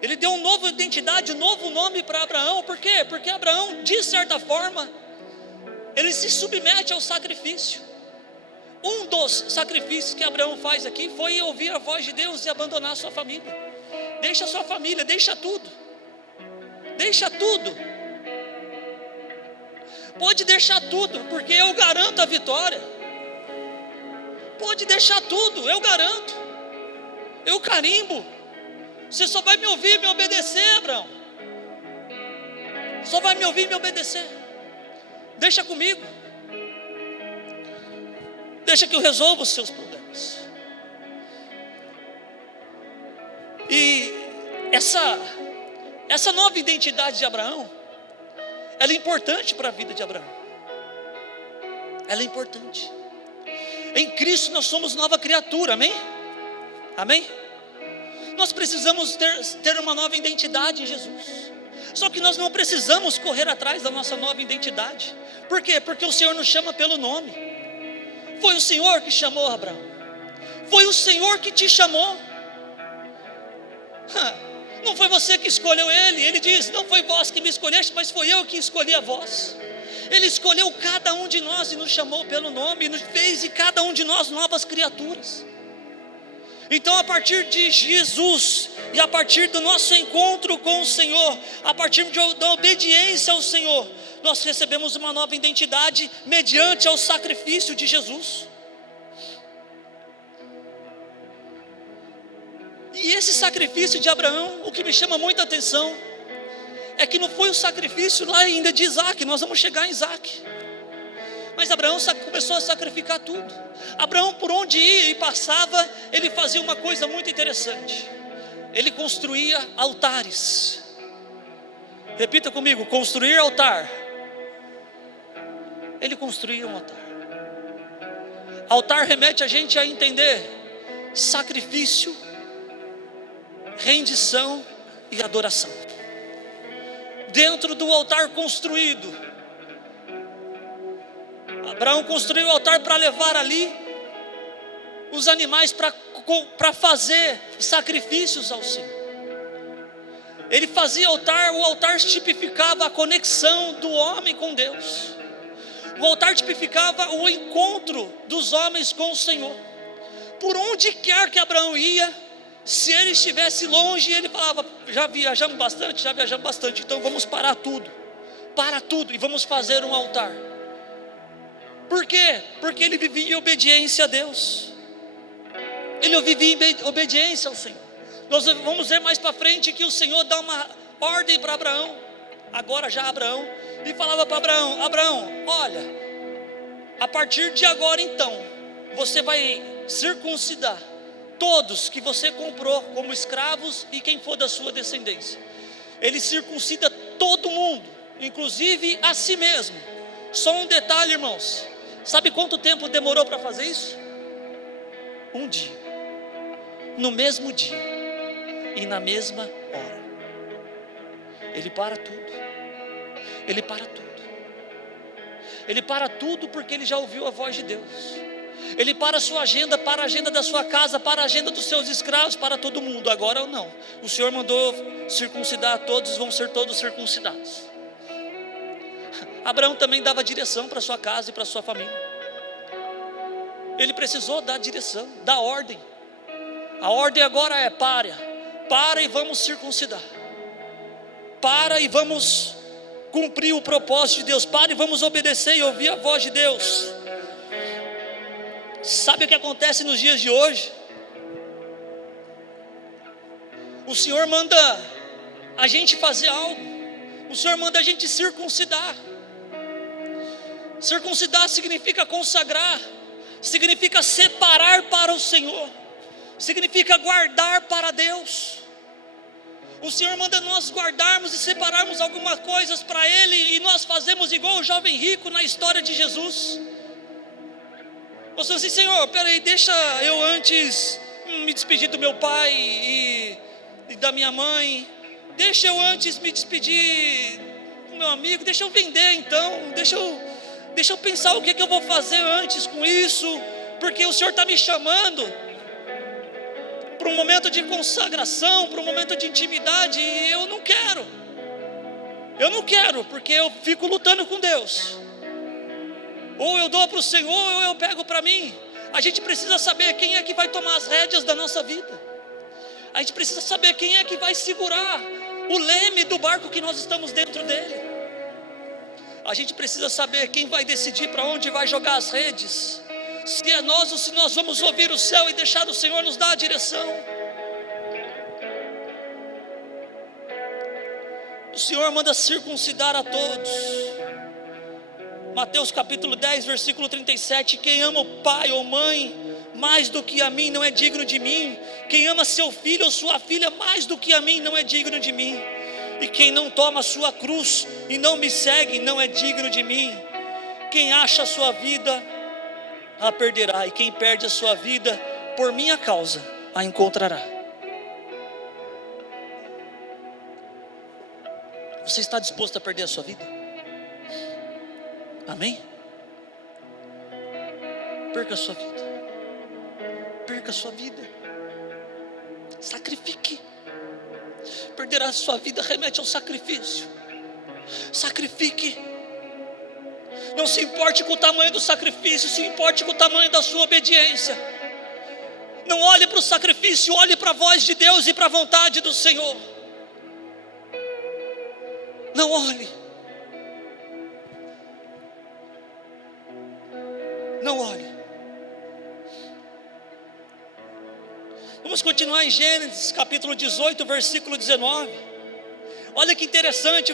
Ele deu uma nova identidade, um novo nome para Abraão. Por quê? Porque Abraão, de certa forma, ele se submete ao sacrifício. Um dos sacrifícios que Abraão faz aqui foi ouvir a voz de Deus e abandonar a sua família. Deixa a sua família, deixa tudo. Deixa tudo. Pode deixar tudo, porque eu garanto a vitória. Pode deixar tudo, eu garanto. Eu carimbo. Você só vai me ouvir e me obedecer, Abraão. Só vai me ouvir e me obedecer. Deixa comigo. Deixa que eu resolva os seus problemas. E essa nova identidade de Abraão, ela é importante para a vida de Abraão. Ela é importante. Em Cristo nós somos nova criatura, amém? Amém? Nós precisamos ter uma nova identidade em Jesus. Só que nós não precisamos correr atrás da nossa nova identidade. Por quê? Porque o Senhor nos chama pelo nome. Foi o Senhor que chamou Abraão. Foi o Senhor que te chamou. Não foi você que escolheu ele. Ele diz, não foi vós que me escolheste, mas foi eu que escolhi a vós. Ele escolheu cada um de nós e nos chamou pelo nome, e nos fez de cada um de nós novas criaturas. Então, a partir de Jesus, e a partir do nosso encontro com o Senhor, a partir da obediência ao Senhor, nós recebemos uma nova identidade mediante ao sacrifício de Jesus. E esse sacrifício de Abraão, o que me chama muita atenção, é que não foi o sacrifício lá ainda de Isaac. Nós vamos chegar em Isaac. Mas Abraão começou a sacrificar tudo. Abraão, por onde ia e passava, ele fazia uma coisa muito interessante. Ele construía altares. Repita comigo, construir altar. Ele construía um altar. Altar remete a gente a entender sacrifício, rendição e adoração. Dentro do altar construído, Abraão construiu o altar para levar ali os animais para fazer sacrifícios ao Senhor. Ele fazia altar, o altar tipificava a conexão do homem com Deus. O altar tipificava o encontro dos homens com o Senhor. Por onde quer que Abraão ia, se ele estivesse longe, ele falava, já viajamos bastante, então vamos parar tudo. Para tudo e vamos fazer um altar. Por quê? Porque ele vivia em obediência a Deus. Ele vivia em obediência ao Senhor. Nós vamos ver mais para frente que o Senhor dá uma ordem para Abraão, agora já Abraão, e falava para Abraão, Abraão, olha, a partir de agora então, você vai circuncidar todos que você comprou como escravos e quem for da sua descendência. Ele circuncida todo mundo, inclusive a si mesmo. Só um detalhe, irmãos, sabe quanto tempo demorou para fazer isso? Um dia, no mesmo dia e na mesma hora. Ele para tudo. Ele para tudo. Ele para tudo porque ele já ouviu a voz de Deus. Ele para a sua agenda, para a agenda da sua casa, para a agenda dos seus escravos, para todo mundo. Agora ou não, o Senhor mandou circuncidar todos, vão ser todos circuncidados. Abraão também dava direção para sua casa e para sua família. Ele precisou dar direção, dar ordem. A ordem agora é para e vamos circuncidar. Para e vamos cumprir o propósito de Deus. Para e vamos obedecer e ouvir a voz de Deus. Sabe o que acontece nos dias de hoje? O Senhor manda a gente fazer algo. O Senhor manda a gente circuncidar. Circuncidar significa consagrar, significa separar para o Senhor. significa guardar para Deus. O Senhor manda nós guardarmos e separarmos algumas coisas para Ele, e nós fazemos igual o jovem rico na história de Jesus. Você assim: Senhor, peraí, deixa eu antes me despedir do meu pai e da minha mãe, deixa eu antes me despedir do meu amigo, deixa eu vender então, deixa eu pensar o que eu vou fazer antes com isso, porque o Senhor está me chamando para um momento de consagração, para um momento de intimidade, e eu não quero, porque eu fico lutando com Deus. Ou eu dou para o Senhor, ou eu pego para mim. A gente precisa saber quem é que vai tomar as rédeas da nossa vida. A gente precisa saber quem é que vai segurar o leme do barco que nós estamos dentro dele. A gente precisa saber quem vai decidir para onde vai jogar as redes. Se é nós ou se nós vamos ouvir o céu e deixar o Senhor nos dar a direção. O Senhor manda circuncidar a todos. Mateus capítulo 10, versículo 37. Quem ama o pai ou mãe mais do que a mim não é digno de mim. Quem ama seu filho ou sua filha mais do que a mim não é digno de mim. E quem não toma a sua cruz e não me segue não é digno de mim. Quem acha a sua vida a perderá, e quem perde a sua vida por minha causa a encontrará. Você está disposto a perder a sua vida? Amém? Perca a sua vida. Perca a sua vida. Sacrifique. Perder a sua vida remete ao sacrifício. Sacrifique. Não se importe com o tamanho do sacrifício, se importe com o tamanho da sua obediência. Não olhe para o sacrifício, olhe para a voz de Deus e para a vontade do Senhor. Não olhe. Não olhe. Vamos continuar em Gênesis capítulo 18, versículo 19. Olha que interessante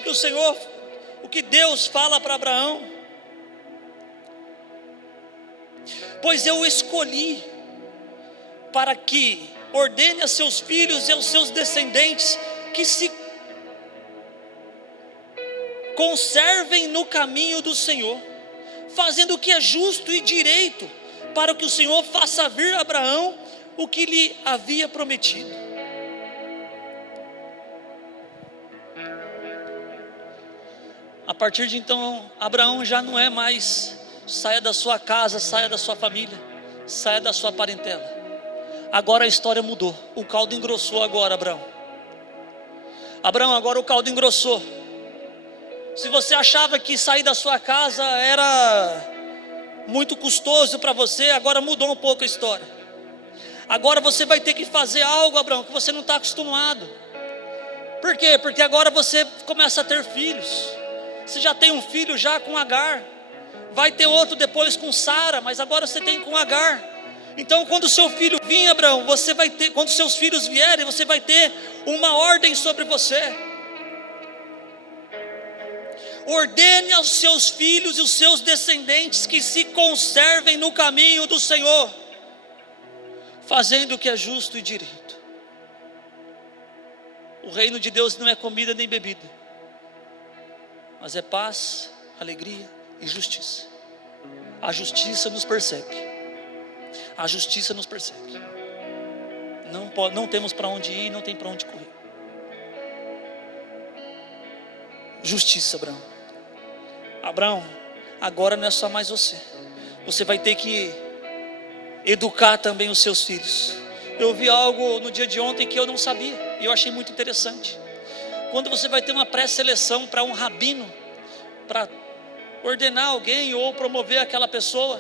o que Deus fala para Abraão. Pois eu o escolhi para que ordene a seus filhos e aos seus descendentes que se conservem no caminho do Senhor, fazendo o que é justo e direito, para que o Senhor faça vir a Abraão o que lhe havia prometido. A partir de então, Abraão já não é mais: saia da sua casa, saia da sua família, saia da sua parentela. Agora a história mudou, o caldo engrossou agora, Abraão. Agora o caldo engrossou. Se você achava que sair da sua casa era muito custoso para você, agora mudou um pouco a história. Agora você vai ter que fazer algo, Abraão, que você não está acostumado. Por quê? Porque agora você começa a ter filhos. Você já tem um filho já com Agar, vai ter outro depois com Sara, mas agora você tem com Agar. Então quando o seu filho vir, Abraão, quando seus filhos vierem, você vai ter uma ordem sobre você. Ordene aos seus filhos e os seus descendentes que se conservem no caminho do Senhor, fazendo o que é justo e direito. O reino de Deus não é comida nem bebida, mas é paz, alegria e justiça. A justiça nos persegue. A justiça nos persegue. Não temos para onde ir, não tem para onde correr. Justiça, Abraão. Abraão, agora não é só mais você. Você vai ter que educar também os seus filhos. Eu vi algo no dia de ontem que eu não sabia, e eu achei muito interessante. Quando você vai ter uma pré-seleção para um rabino, para ordenar alguém ou promover aquela pessoa,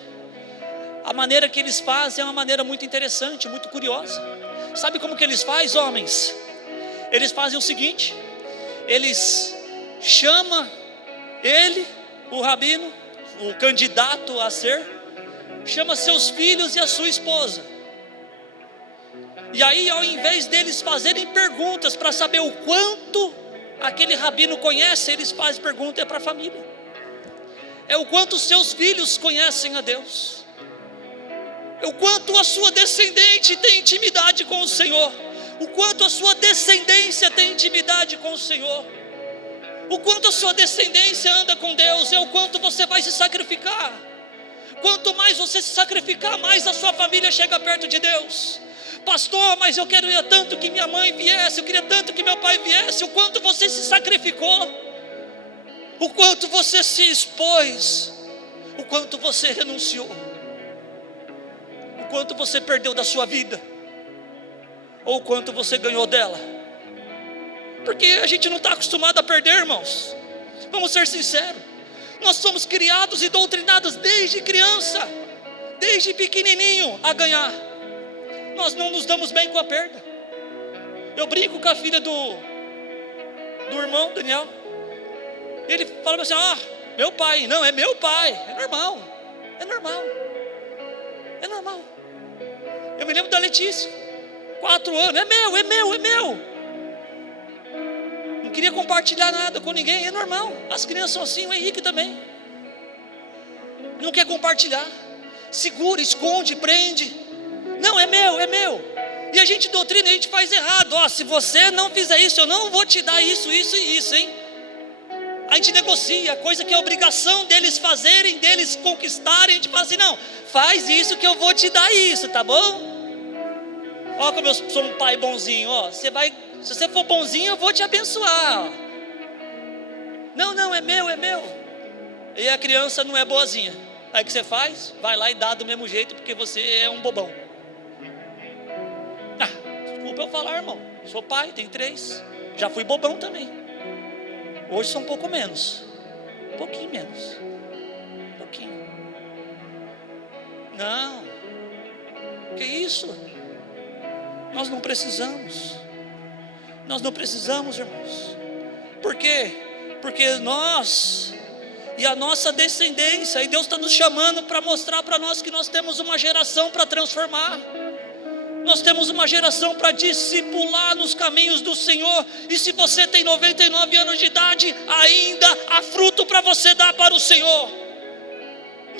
a maneira que eles fazem é uma maneira muito interessante, muito curiosa. Sabe como que eles fazem, homens? Eles fazem o seguinte: eles chamam ele, o rabino, o candidato a ser, chama seus filhos e a sua esposa. E aí, ao invés deles fazerem perguntas para saber o quanto aquele rabino conhece, eles fazem pergunta para a família. É o quanto seus filhos conhecem a Deus. O quanto a sua descendente tem intimidade com o Senhor. O quanto a sua descendência tem intimidade com o Senhor. O quanto a sua descendência anda com Deus. É o quanto você vai se sacrificar. Quanto mais você se sacrificar, mais a sua família chega perto de Deus. Pastor, mas eu queria tanto que minha mãe viesse, eu queria tanto que meu pai viesse. O quanto você se sacrificou, o quanto você se expôs, o quanto você renunciou, o quanto você perdeu da sua vida, ou o quanto você ganhou dela. Porque a gente não está acostumado a perder, irmãos. Vamos ser sinceros. Nós somos criados e doutrinados desde criança, desde pequenininho, a ganhar. Nós não nos damos bem com a perda. Eu brinco com a filha do irmão Daniel. Ele fala assim: meu pai. Não, é meu pai. É normal. É normal. É normal. Eu me lembro da Letícia, 4 anos. É meu, é meu, é meu. Não queria compartilhar nada com ninguém. É normal. As crianças são assim. O Henrique também. Não quer compartilhar. Segura, esconde, prende. Não, é meu, é meu. E a gente doutrina, a gente faz errado. Se você não fizer isso, eu não vou te dar isso, isso e isso, hein? A gente negocia, coisa que é obrigação deles fazerem, deles conquistarem. A gente fala assim: não, faz isso que eu vou te dar isso, tá bom? Como eu sou um pai bonzinho. Se você for bonzinho, eu vou te abençoar. Não, é meu, é meu. E a criança não é boazinha. Aí o que você faz? Vai lá e dá do mesmo jeito, porque você é um bobão. Desculpa eu falar, irmão. Sou pai, tenho 3. Já fui bobão também. Hoje são um pouco menos. Um pouquinho menos. Um pouquinho. Não. Que isso? Nós não precisamos. Nós não precisamos, irmãos. Por quê? Porque nós e a nossa descendência, e Deus está nos chamando para mostrar para nós que nós temos uma geração para transformar. Nós temos uma geração para discipular nos caminhos do Senhor. E se você tem 99 anos de idade, ainda há fruto para você dar para o Senhor.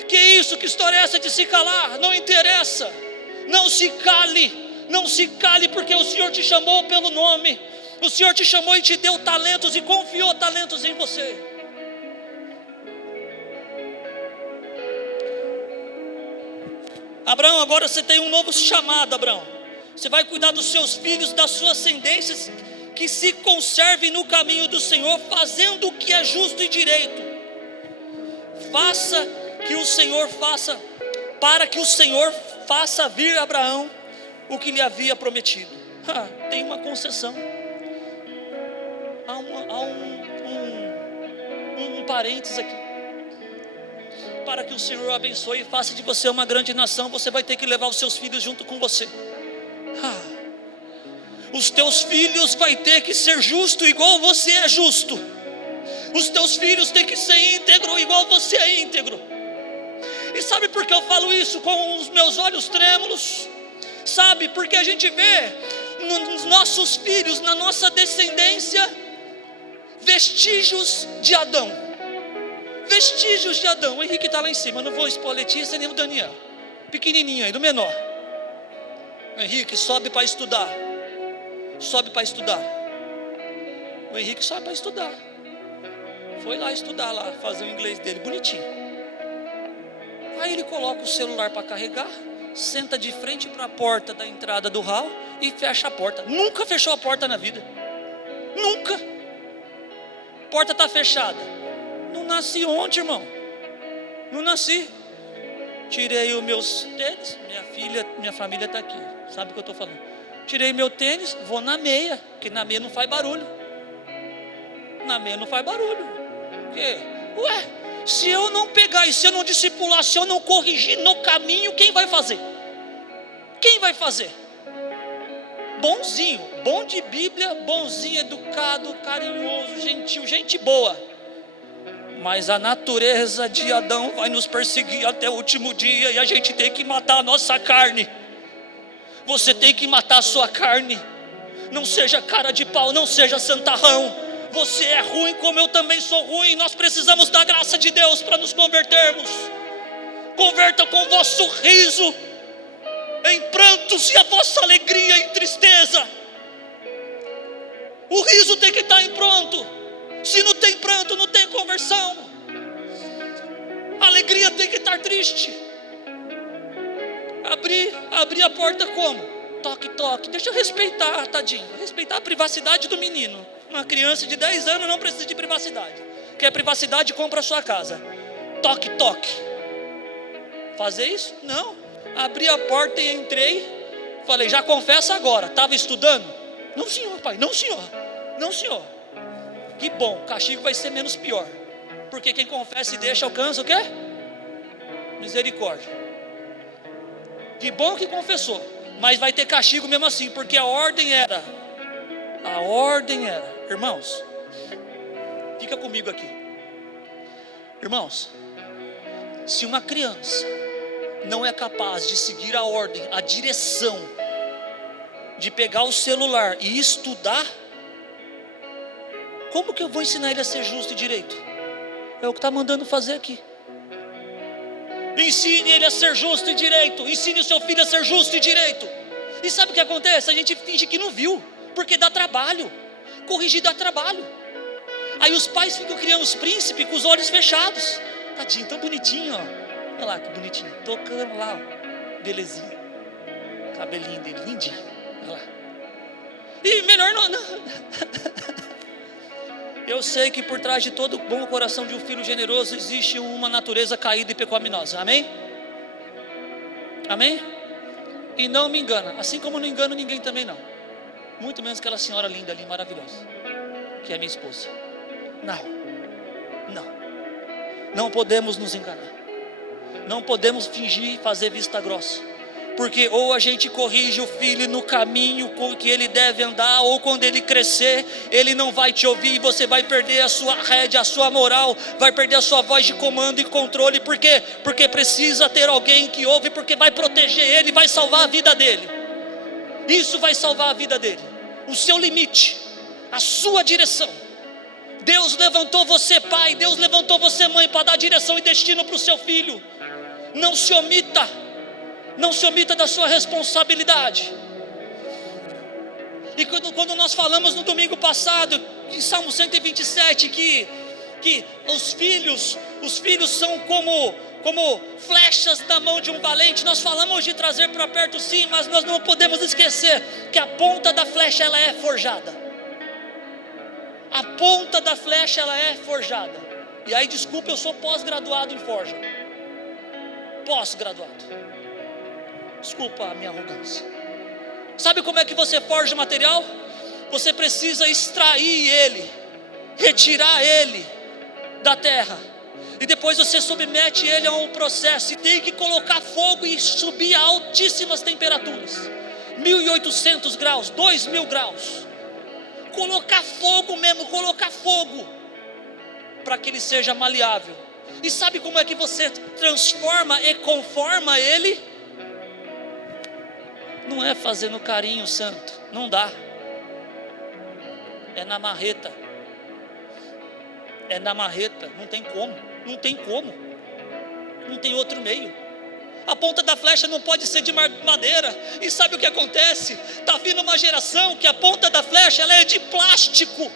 Que isso? Que história é essa de se calar? Não interessa. Não se cale. Não se cale, porque o Senhor te chamou pelo nome. O Senhor te chamou e te deu talentos e confiou talentos em você. Abraão, agora você tem um novo chamado, Abraão. Você vai cuidar dos seus filhos, das suas ascendências, que se conservem no caminho do Senhor, fazendo o que é justo e direito. Faça que o Senhor faça, para que o Senhor faça vir a Abraão o que lhe havia prometido. Tem uma concessão. Há um parênteses aqui. Para que o Senhor o abençoe e faça de você uma grande nação, você vai ter que levar os seus filhos junto com você. Os teus filhos vai ter que ser justo igual você é justo. Os teus filhos têm que ser íntegro igual você é íntegro. E sabe por que eu falo isso com os meus olhos trêmulos? Sabe, porque a gente vê nos nossos filhos, na nossa descendência, vestígios de Adão. Vestígios de Adão. O Henrique está lá em cima. Eu não vou expor a Letícia nem o Daniel. Pequenininho aí, do menor. O Henrique sobe para estudar. Sobe para estudar. O Henrique sobe para estudar. Foi lá estudar lá, fazer o inglês dele bonitinho. Aí ele coloca o celular para carregar, senta de frente para a porta da entrada do hall e fecha a porta. Nunca fechou a porta na vida. Nunca. A porta está fechada. Não nasci ontem, irmão. Não nasci. Tirei os meus tênis. Minha família está aqui. Sabe o que eu estou falando? Tirei meu tênis, vou na meia, porque na meia não faz barulho. Na meia não faz barulho. Por quê? Se eu não pegar e se eu não discipular, se eu não corrigir no caminho, quem vai fazer? Quem vai fazer? Bonzinho, bom de Bíblia, bonzinho, educado, carinhoso, gentil, gente boa. Mas a natureza de Adão vai nos perseguir até o último dia, e a gente tem que matar a nossa carne. Você tem que matar a sua carne. Não seja cara de pau, não seja santarrão. Você é ruim como eu também sou ruim. Nós precisamos da graça de Deus para nos convertermos. Converta com o vosso riso. em prantos e a vossa alegria em tristeza. O riso tem que estar em pronto. Se não tem pranto, não tem conversão. A alegria tem que estar triste. Abrir a porta como? Toque, toque. Deixa eu respeitar, tadinho. Respeitar a privacidade do menino. Uma criança de 10 anos não precisa de privacidade. Quer privacidade, compra a sua casa. Toque, toque. Fazer isso? Não. Abri a porta e entrei. Falei, já confessa agora. Estava estudando? Não, senhor, pai. Não, senhor. Não, senhor. Que bom, o castigo vai ser menos pior. Porque quem confessa e deixa alcança o quê? Misericórdia. Que bom que confessou. Mas vai ter castigo mesmo assim. Porque a ordem era. Irmãos, fica comigo aqui. Irmãos, se uma criança não é capaz de seguir a ordem, a direção, de pegar o celular e estudar, como que eu vou ensinar ele a ser justo e direito? É o que está mandando fazer aqui. Ensine ele a ser justo e direito. Ensine o seu filho a ser justo e direito. E sabe o que acontece? A gente finge que não viu, porque dá trabalho. Corrigir dá trabalho. Aí os pais ficam criando os príncipes com os olhos fechados. Tadinho, tão bonitinho, ó. Olha lá que bonitinho, tocando lá, ó. Belezinha. Cabelinho dele, lindinho. Olha lá. E melhor não. Eu sei que por trás de todo bom coração de um filho generoso existe uma natureza caída e pecaminosa. Amém? Amém? E não me engana, assim como não engano ninguém também não. Muito menos aquela senhora linda ali, maravilhosa, que é minha esposa. Não podemos nos enganar. Não podemos fingir fazer vista grossa. Porque ou a gente corrige o filho no caminho com que ele deve andar, ou quando ele crescer, ele não vai te ouvir e você vai perder a sua rédea, a sua moral, vai perder a sua voz de comando e controle. Por quê? Porque precisa ter alguém que ouve, porque vai proteger ele, vai salvar a vida dele. Isso vai salvar a vida dele. O seu limite, a sua direção. Deus levantou você pai, Deus levantou você mãe para dar direção e destino para o seu filho. Não se omita. Não se omita da sua responsabilidade. E quando nós falamos no domingo passado, em Salmo 127, que os filhos são como flechas na mão de um valente, nós falamos de trazer para perto sim, mas nós não podemos esquecer que a ponta da flecha ela é forjada. A ponta da flecha ela é forjada. E aí desculpa, eu sou pós-graduado em forja. Pós-graduado. Desculpa a minha arrogância. Sabe como é que você forja o material? Você precisa extrair ele, retirar ele da terra, e depois você submete ele a um processo, e tem que colocar fogo e subir a altíssimas temperaturas, 1800 graus, 2000 graus, colocar fogo mesmo, colocar fogo, para que ele seja maleável. E sabe como é que você transforma e conforma ele? Não é fazendo carinho santo, não dá. É na marreta. É na marreta, não tem como. Não tem outro meio. A ponta da flecha não pode ser de madeira. E sabe o que acontece? Está vindo uma geração que a ponta da flecha ela é de plástico.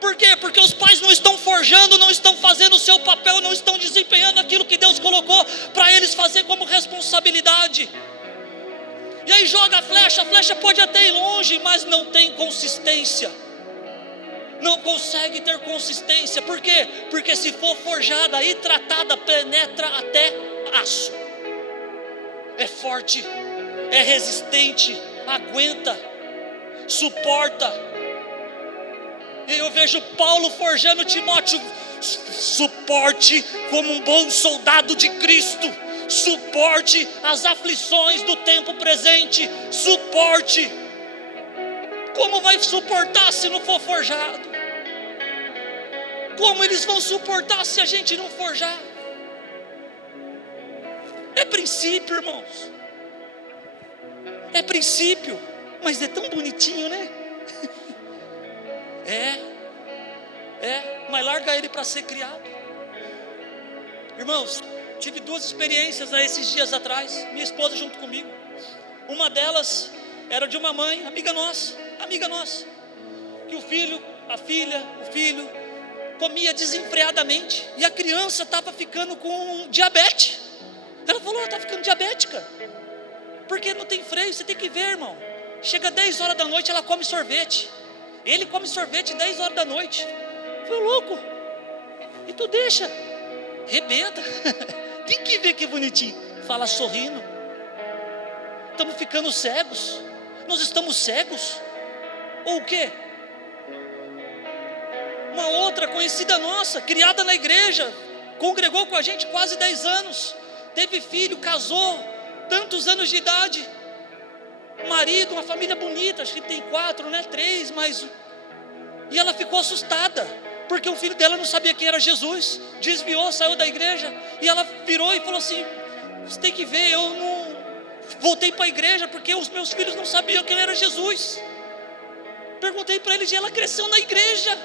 Por quê? Porque os pais não estão forjando, não estão fazendo o seu papel, não estão desempenhando aquilo que Deus colocou para eles fazer como responsabilidade. E aí joga a flecha pode até ir longe, mas não tem consistência. Não consegue ter consistência. Por quê? Porque se for forjada e tratada, penetra até aço. É forte, é resistente, aguenta, suporta. E eu vejo Paulo forjando Timóteo. Suporte como um bom soldado de Cristo. Suporte as aflições do tempo presente. Suporte. Como vai suportar se não for forjado? Como eles vão suportar se a gente não forjar? É princípio, irmãos. É princípio. Mas é tão bonitinho, né? Mas larga ele para ser criado. Irmãos, tive duas experiências esses dias atrás, minha esposa junto comigo. Uma delas era de uma mãe, amiga nossa, que o filho comia desenfreadamente, e a criança estava ficando com diabetes. Ela falou: está ficando diabética, porque não tem freio. Você tem que ver, irmão, chega 10 horas da noite, ela come sorvete, ele come sorvete 10 horas da noite. Foi louco, e tu deixa, rebenta. Tem que ver que bonitinho, fala sorrindo. Estamos ficando cegos, nós estamos cegos, ou o quê? Uma outra conhecida nossa, criada na igreja, congregou com a gente quase 10 anos, teve filho, casou, tantos anos de idade, marido, uma família bonita, acho que tem 4, né, 3, mas... E ela ficou assustada, porque o filho dela não sabia quem era Jesus, desviou, saiu da igreja, e ela virou e falou assim: você tem que ver, eu não voltei para a igreja, porque os meus filhos não sabiam quem era Jesus. Perguntei para eles, e ela cresceu na igreja.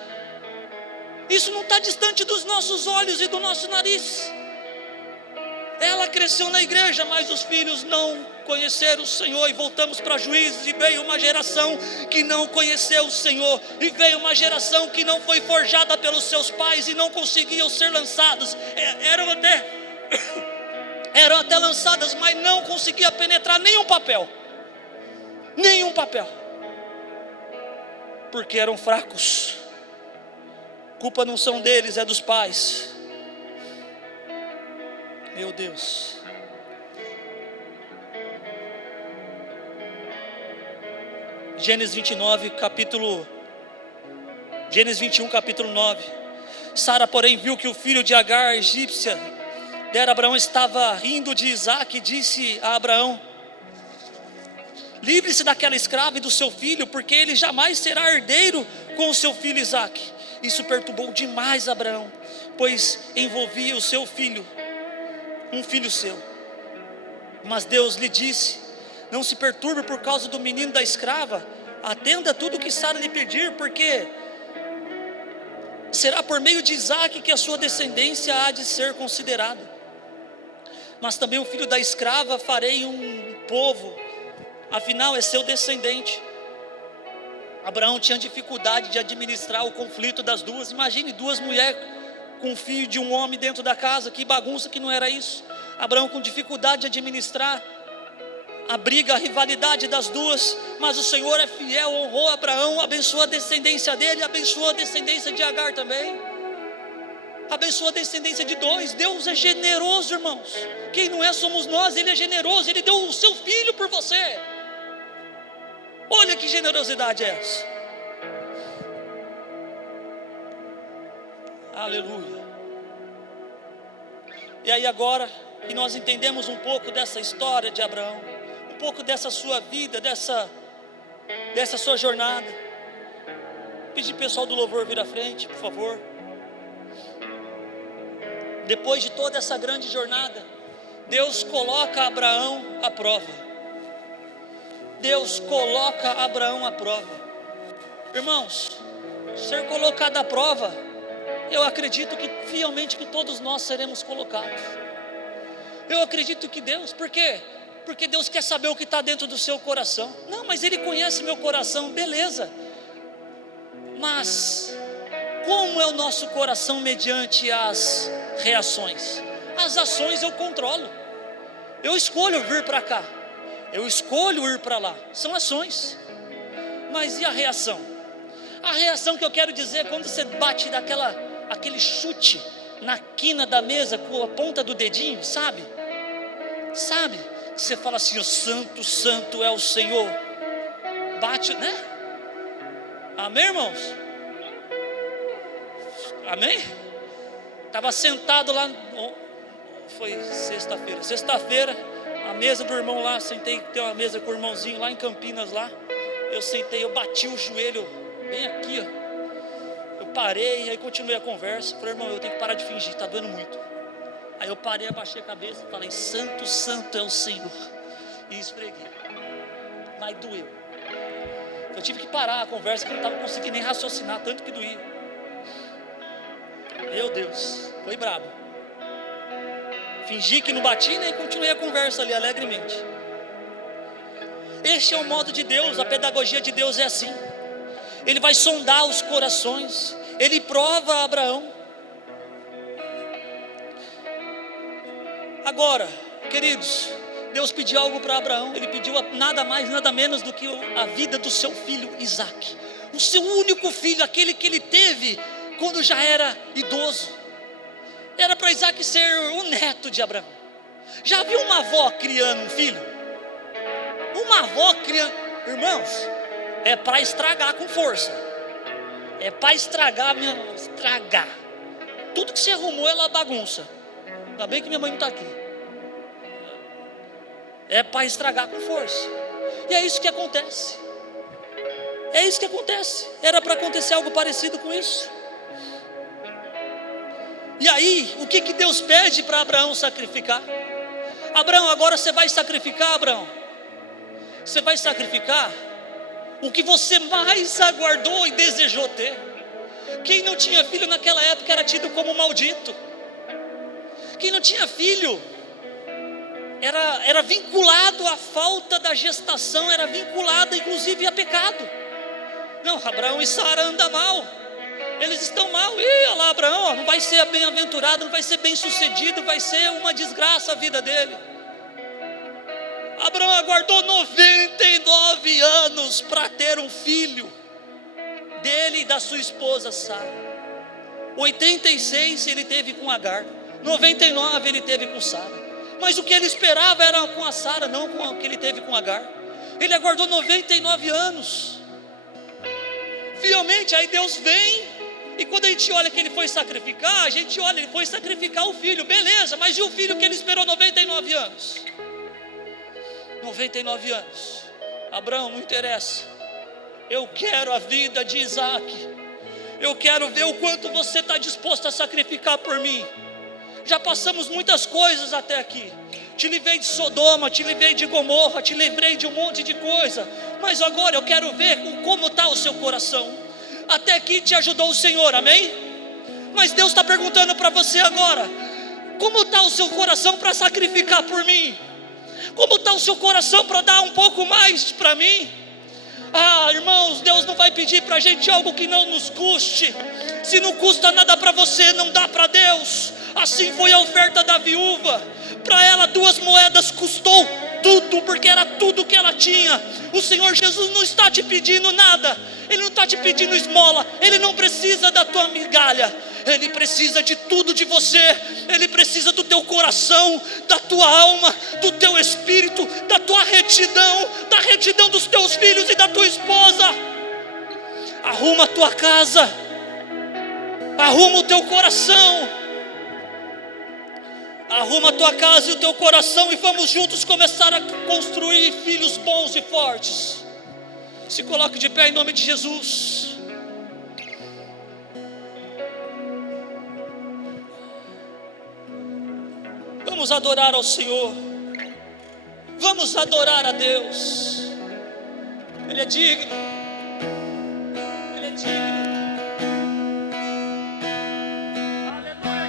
Isso não está distante dos nossos olhos e do nosso nariz. Ela cresceu na igreja, mas os filhos não conheceram o Senhor. E voltamos para Juízes, e veio uma geração que não conheceu o Senhor, e veio uma geração que não foi forjada pelos seus pais e não conseguiam ser lançados. Eram até lançadas, mas não conseguia penetrar nenhum papel, porque eram fracos. Culpa não são deles, é dos pais. Meu Deus. Gênesis 21, capítulo 9. Sara, porém, viu que o filho de Agar, a egípcia, dera Abraão, estava rindo de Isaque, e disse a Abraão: livre-se daquela escrava e do seu filho, porque ele jamais será herdeiro com o seu filho Isaque. Isso perturbou demais Abraão, pois envolvia o seu filho, um filho seu. Mas Deus lhe disse: não se perturbe por causa do menino da escrava, atenda a tudo que Sara lhe pedir, porque será por meio de Isaque que a sua descendência há de ser considerada. Mas também o filho da escrava farei um povo, afinal é seu descendente. Abraão tinha dificuldade de administrar o conflito das duas. Imagine 2 mulheres com o filho de um homem dentro da casa, que bagunça que não era isso. Abraão com dificuldade de administrar a briga, a rivalidade das duas, mas o Senhor é fiel, honrou Abraão, abençoou a descendência dele, abençoou a descendência de Agar também, abençoou a descendência de 2. Deus é generoso, irmãos. Quem não é somos nós. Ele é generoso, Ele deu o seu filho por você. Olha que generosidade é essa. Aleluia. E aí agora que nós entendemos um pouco dessa história de Abraão, um pouco dessa sua vida, dessa sua jornada, pedir pessoal do louvor vir à frente, por favor. Depois de toda essa grande jornada, Deus coloca Abraão à prova. Deus coloca Abraão à prova. Irmãos, ser colocado à prova, eu acredito que fielmente que todos nós seremos colocados. Eu acredito que Deus, por quê? Porque Deus quer saber o que está dentro do seu coração. Não, mas Ele conhece meu coração, beleza. Mas como é o nosso coração mediante as reações? As ações eu controlo. Eu escolho vir para cá, eu escolho ir para lá, são ações. Mas e a reação? A reação que eu quero dizer é quando você bate aquele chute na quina da mesa com a ponta do dedinho, sabe? Você fala assim: o santo, santo é o Senhor. Bate, né? Amém, irmãos? Amém? Estava sentado lá, foi sexta-feira, a mesa do irmão lá, sentei, tem uma mesa com o irmãozinho lá em Campinas lá. Eu sentei, eu bati o joelho bem aqui, ó. Eu parei, aí continuei a conversa. Falei: irmão, eu tenho que parar de fingir, está doendo muito. Aí eu parei, abaixei a cabeça e falei: santo, santo é o Senhor. E esfreguei, mas doeu. Eu tive que parar a conversa, porque eu não estava conseguindo nem raciocinar, tanto que doía. Meu Deus, foi brabo. Fingi que não bati, né? E continuei a conversa ali alegremente. Este é o modo de Deus, a pedagogia de Deus é assim. Ele vai sondar os corações, ele prova Abraão. Agora, queridos, Deus pediu algo para Abraão. Ele pediu nada mais, nada menos do que a vida do seu filho Isaque, o seu único filho, aquele que ele teve quando já era idoso. Era para Isaque ser o neto de Abraão. Já viu uma avó criando um filho? Uma avó criando, irmãos, é para estragar com força. É para estragar, estragar. Tudo que você arrumou ela bagunça. Ainda bem que minha mãe não está aqui. É para estragar com força. E é isso que acontece. É isso que acontece. Era para acontecer algo parecido com isso. E aí, o que Deus pede para Abraão sacrificar? Abraão, agora você vai sacrificar, Abraão. Você vai sacrificar o que você mais aguardou e desejou ter. Quem não tinha filho naquela época era tido como maldito. Quem não tinha filho era vinculado à falta da gestação, era vinculado inclusive a pecado. Não, Abraão e Sara andam mal, eles estão mal. E olha lá, Abraão, não vai ser bem-aventurado, não vai ser bem-sucedido, vai ser uma desgraça a vida dele. Abraão aguardou 99 anos para ter um filho dele e da sua esposa Sara. 86 ele teve com Agar, 99 ele teve com Sara. Mas o que ele esperava era com a Sara, não com o que ele teve com Agar. Ele aguardou 99 anos. Fielmente, aí Deus vem, e quando a gente olha que ele foi sacrificar, a gente olha, ele foi sacrificar o filho, beleza, mas e o filho que ele esperou 99 anos? 99 anos. Abraão, não interessa. Eu quero a vida de Isaque. Eu quero ver o quanto você está disposto a sacrificar por mim. Já passamos muitas coisas até aqui. Te livrei de Sodoma, te livrei de Gomorra, te livrei de um monte de coisa. Mas agora eu quero ver como está o seu coração. Até aqui te ajudou o Senhor, amém? Mas Deus está perguntando para você agora: como está o seu coração para sacrificar por mim? Como está o seu coração para dar um pouco mais para mim? Ah, irmãos, Deus não vai pedir para a gente algo que não nos custe. Se não custa nada para você, não dá para Deus. Assim foi a oferta da viúva. Para ela 2 moedas custou tudo, porque era tudo que ela tinha. O Senhor Jesus não está te pedindo nada. Ele não está te pedindo esmola. Ele não precisa da tua migalha. Ele precisa de tudo de você. Ele precisa do teu coração, da tua alma, do teu espírito, da tua retidão, da retidão dos teus filhos e da tua esposa. Arruma a tua casa, arruma o teu coração, arruma a tua casa e o teu coração, e vamos juntos começar a construir filhos bons e fortes. Se coloque de pé em nome de Jesus. Vamos adorar ao Senhor. Vamos adorar a Deus. Ele é digno. Ele é digno. Aleluia,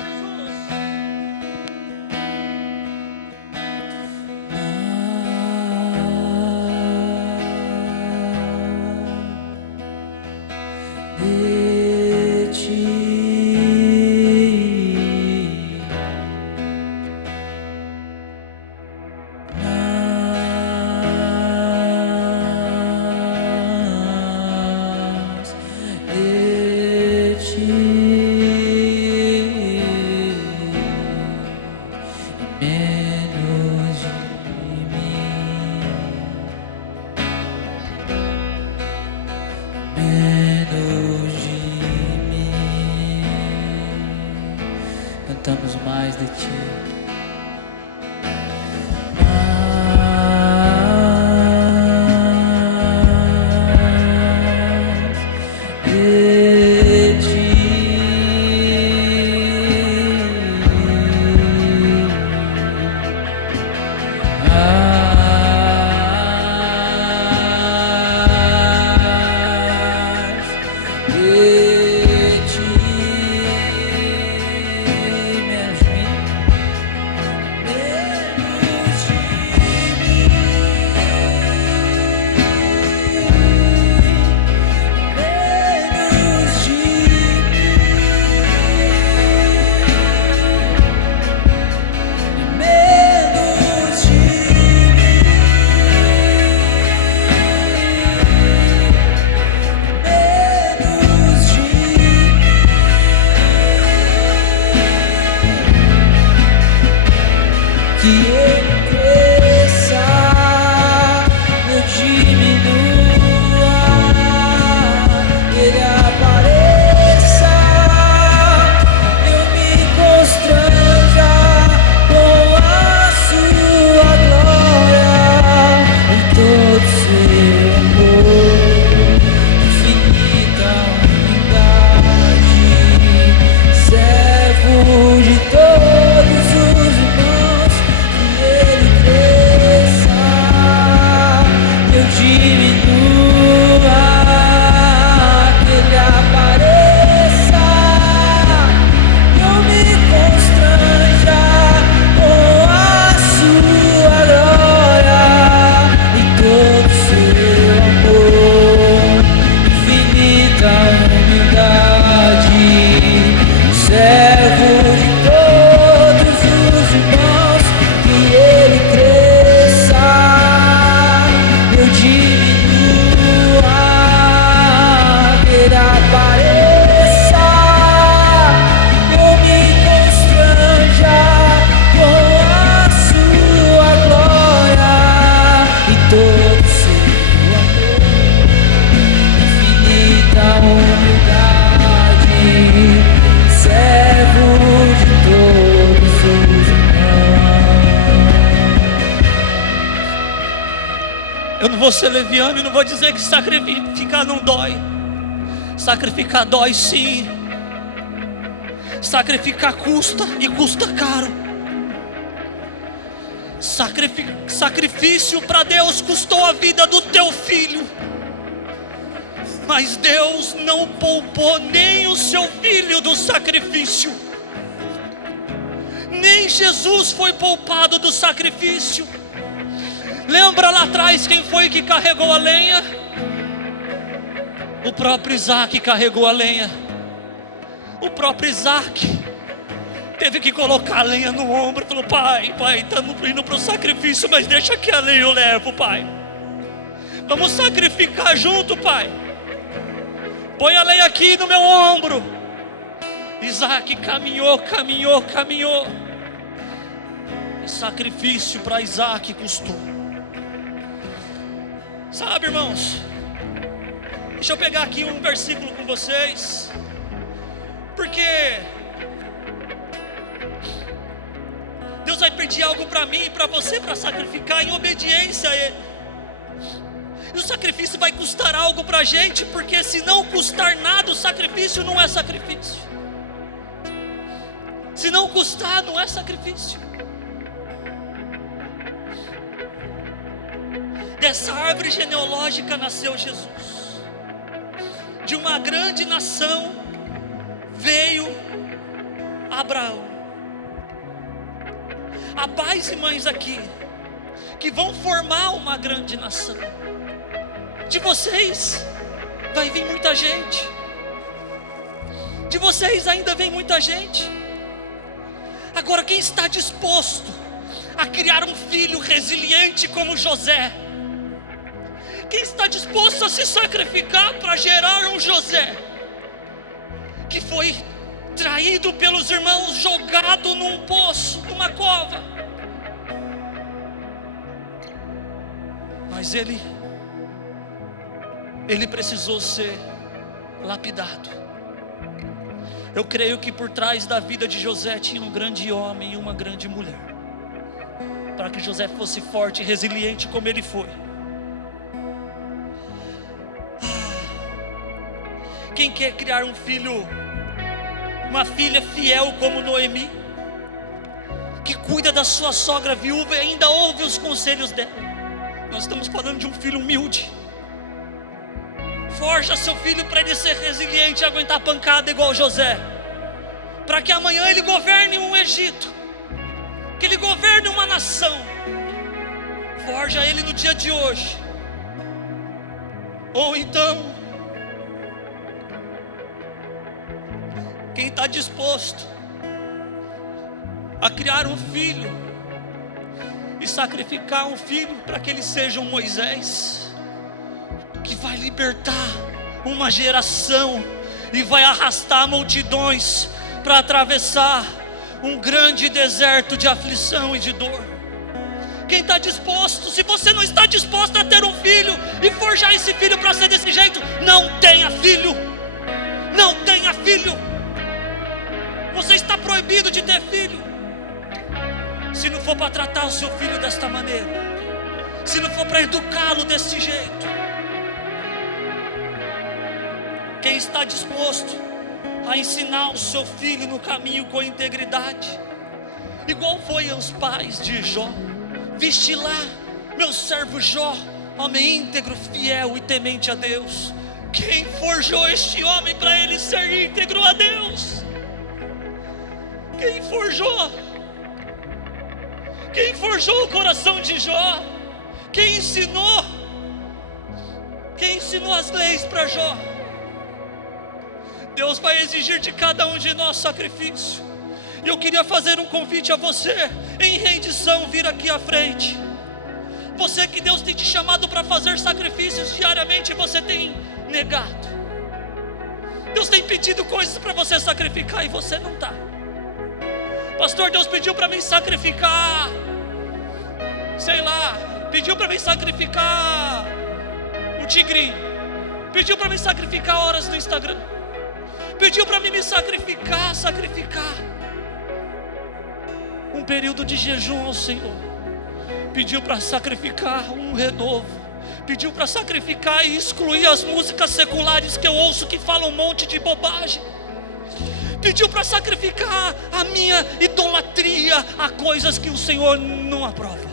que Ele cresça, eu diminua, Ele apareça, eu me constranja com a sua glória e todo seu amor, infinita humildade, servo de todos os irmãos, que Ele cresça, eu diminua, que Ele apareça, eu me constranja com a sua glória e todo seu amor, infinita humildade, servo de todos os irmãos, que Ele cresça, eu diminua, que Ele apareça, eu me constranja com a sua glória e todo seu amor, infinita humildade, servo de todos os irmãos. Eu não vou ser leviano e não vou dizer que sacrificar não dói. Sacrificar dói sim. Sacrificar custa e custa caro. Sacrifício para Deus custou a vida do teu filho. Mas Deus não poupou nem o seu filho do sacrifício. Nem Jesus foi poupado do sacrifício. Lembra lá atrás quem foi que carregou a lenha? O próprio Isaac carregou a lenha. O próprio Isaac teve que colocar a lenha no ombro. Falou: pai, estamos indo para o sacrifício, mas deixa que a lenha eu levo, pai. Vamos sacrificar junto, pai. Põe a lenha aqui no meu ombro. Isaac caminhou. O sacrifício para Isaac custou. Sabe, irmãos, deixa eu pegar aqui um versículo com vocês, porque Deus vai pedir algo para mim e para você, para sacrificar em obediência a Ele. E o sacrifício vai custar algo para a gente, porque se não custar nada, o sacrifício não é sacrifício. Se não custar, não é sacrifício. Dessa árvore genealógica nasceu Jesus. De uma grande nação veio Abraão. Há pais e mães aqui que vão formar uma grande nação. De vocês vai vir muita gente. De vocês ainda vem muita gente. Agora, quem está disposto a criar um filho resiliente como José? Quem está disposto a se sacrificar para gerar um José que foi traído pelos irmãos, jogado num poço, numa cova? Mas ele precisou ser lapidado. Eu creio que por trás da vida de José tinha um grande homem e uma grande mulher, para que José fosse forte e resiliente como ele foi. Quem quer criar um filho, uma filha fiel como Noemi, que cuida da sua sogra viúva e ainda ouve os conselhos dela? Nós estamos falando de um filho humilde. Forja seu filho para ele ser resiliente e aguentar pancada igual José, para que amanhã ele governe um Egito, que ele governe uma nação. Forja ele no dia de hoje. Ou então, quem está disposto a criar um filho e sacrificar um filho para que ele seja um Moisés, que vai libertar uma geração e vai arrastar multidões para atravessar um grande deserto de aflição e de dor. Quem está disposto? Se você não está disposto a ter um filho e forjar esse filho para ser desse jeito, não tenha filho. Não tenha filho. Você está proibido de ter filho. Se não for para tratar o seu filho desta maneira, se não for para educá-lo desse jeito. Quem está disposto a ensinar o seu filho no caminho com integridade, igual foi os pais de Jó. Viste lá, meu servo Jó, homem íntegro, fiel e temente a Deus. Quem forjou este homem para ele ser íntegro a Deus? Quem forjou? Quem forjou o coração de Jó? Quem ensinou? Quem ensinou as leis para Jó? Deus vai exigir de cada um de nós sacrifício. E eu queria fazer um convite a você, em rendição, vir aqui à frente. Você que Deus tem te chamado para fazer sacrifícios diariamente, você tem negado. Deus tem pedido coisas para você sacrificar e você não está. Pastor, Deus pediu para mim sacrificar, sei lá, pediu para mim sacrificar o tigrinho, pediu para mim sacrificar horas no Instagram, pediu para mim me sacrificar um período de jejum ao Senhor, pediu para sacrificar um renovo, pediu para sacrificar e excluir as músicas seculares que eu ouço que falam um monte de bobagem, pediu para sacrificar a minha idolatria a coisas que o Senhor não aprova.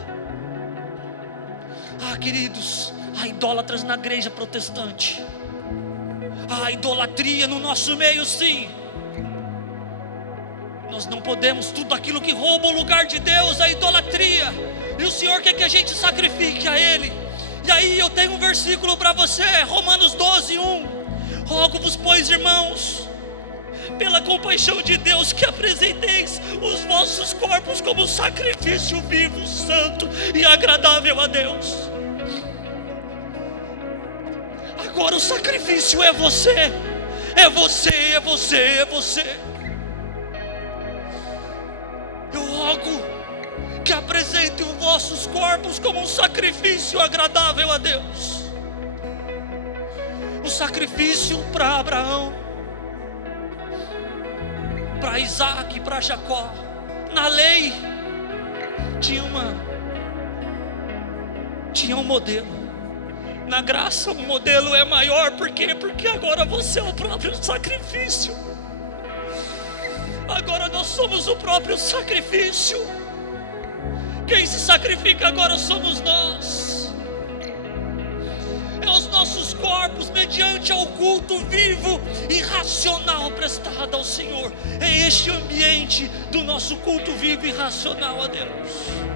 Queridos, há idólatras na igreja protestante, há idolatria no nosso meio, sim. Nós não podemos, tudo aquilo que rouba o lugar de Deus, a idolatria, e o Senhor quer que a gente sacrifique a Ele. E aí eu tenho um versículo para você, Romanos 12:1. Rogo-vos, pois, irmãos, pela compaixão de Deus, que apresenteis os vossos corpos como sacrifício vivo, santo e agradável a Deus. Agora o sacrifício é você, é você, é você, é você. Eu rogo que apresentem os vossos corpos como um sacrifício agradável a Deus. O sacrifício para Abraão, para Isaac, para Jacó. Na lei tinha um modelo. Na graça o modelo é maior. Por quê? Porque agora você é o próprio sacrifício. Agora nós somos o próprio sacrifício. Quem se sacrifica agora somos nós. É os nossos corpos mediante ao culto vivo e racional prestado ao Senhor. É este ambiente do nosso culto vivo e racional a Deus.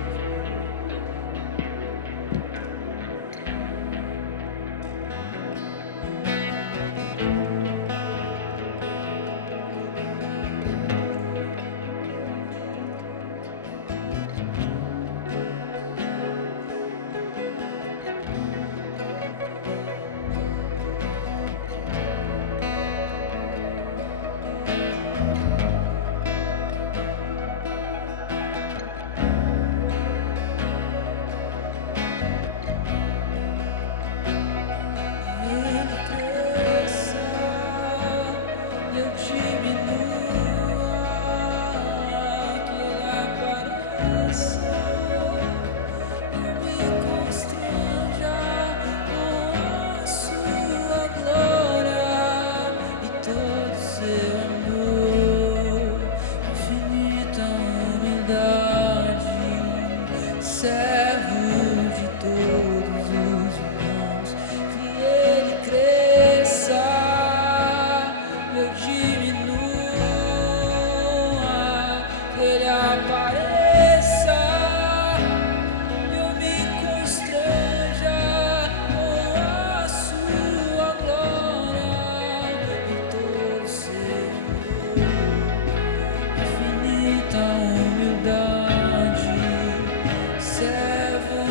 Servo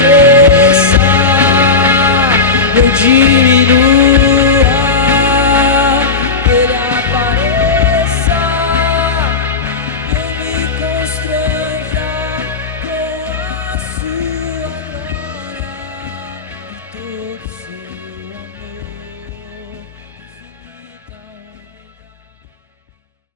prazer.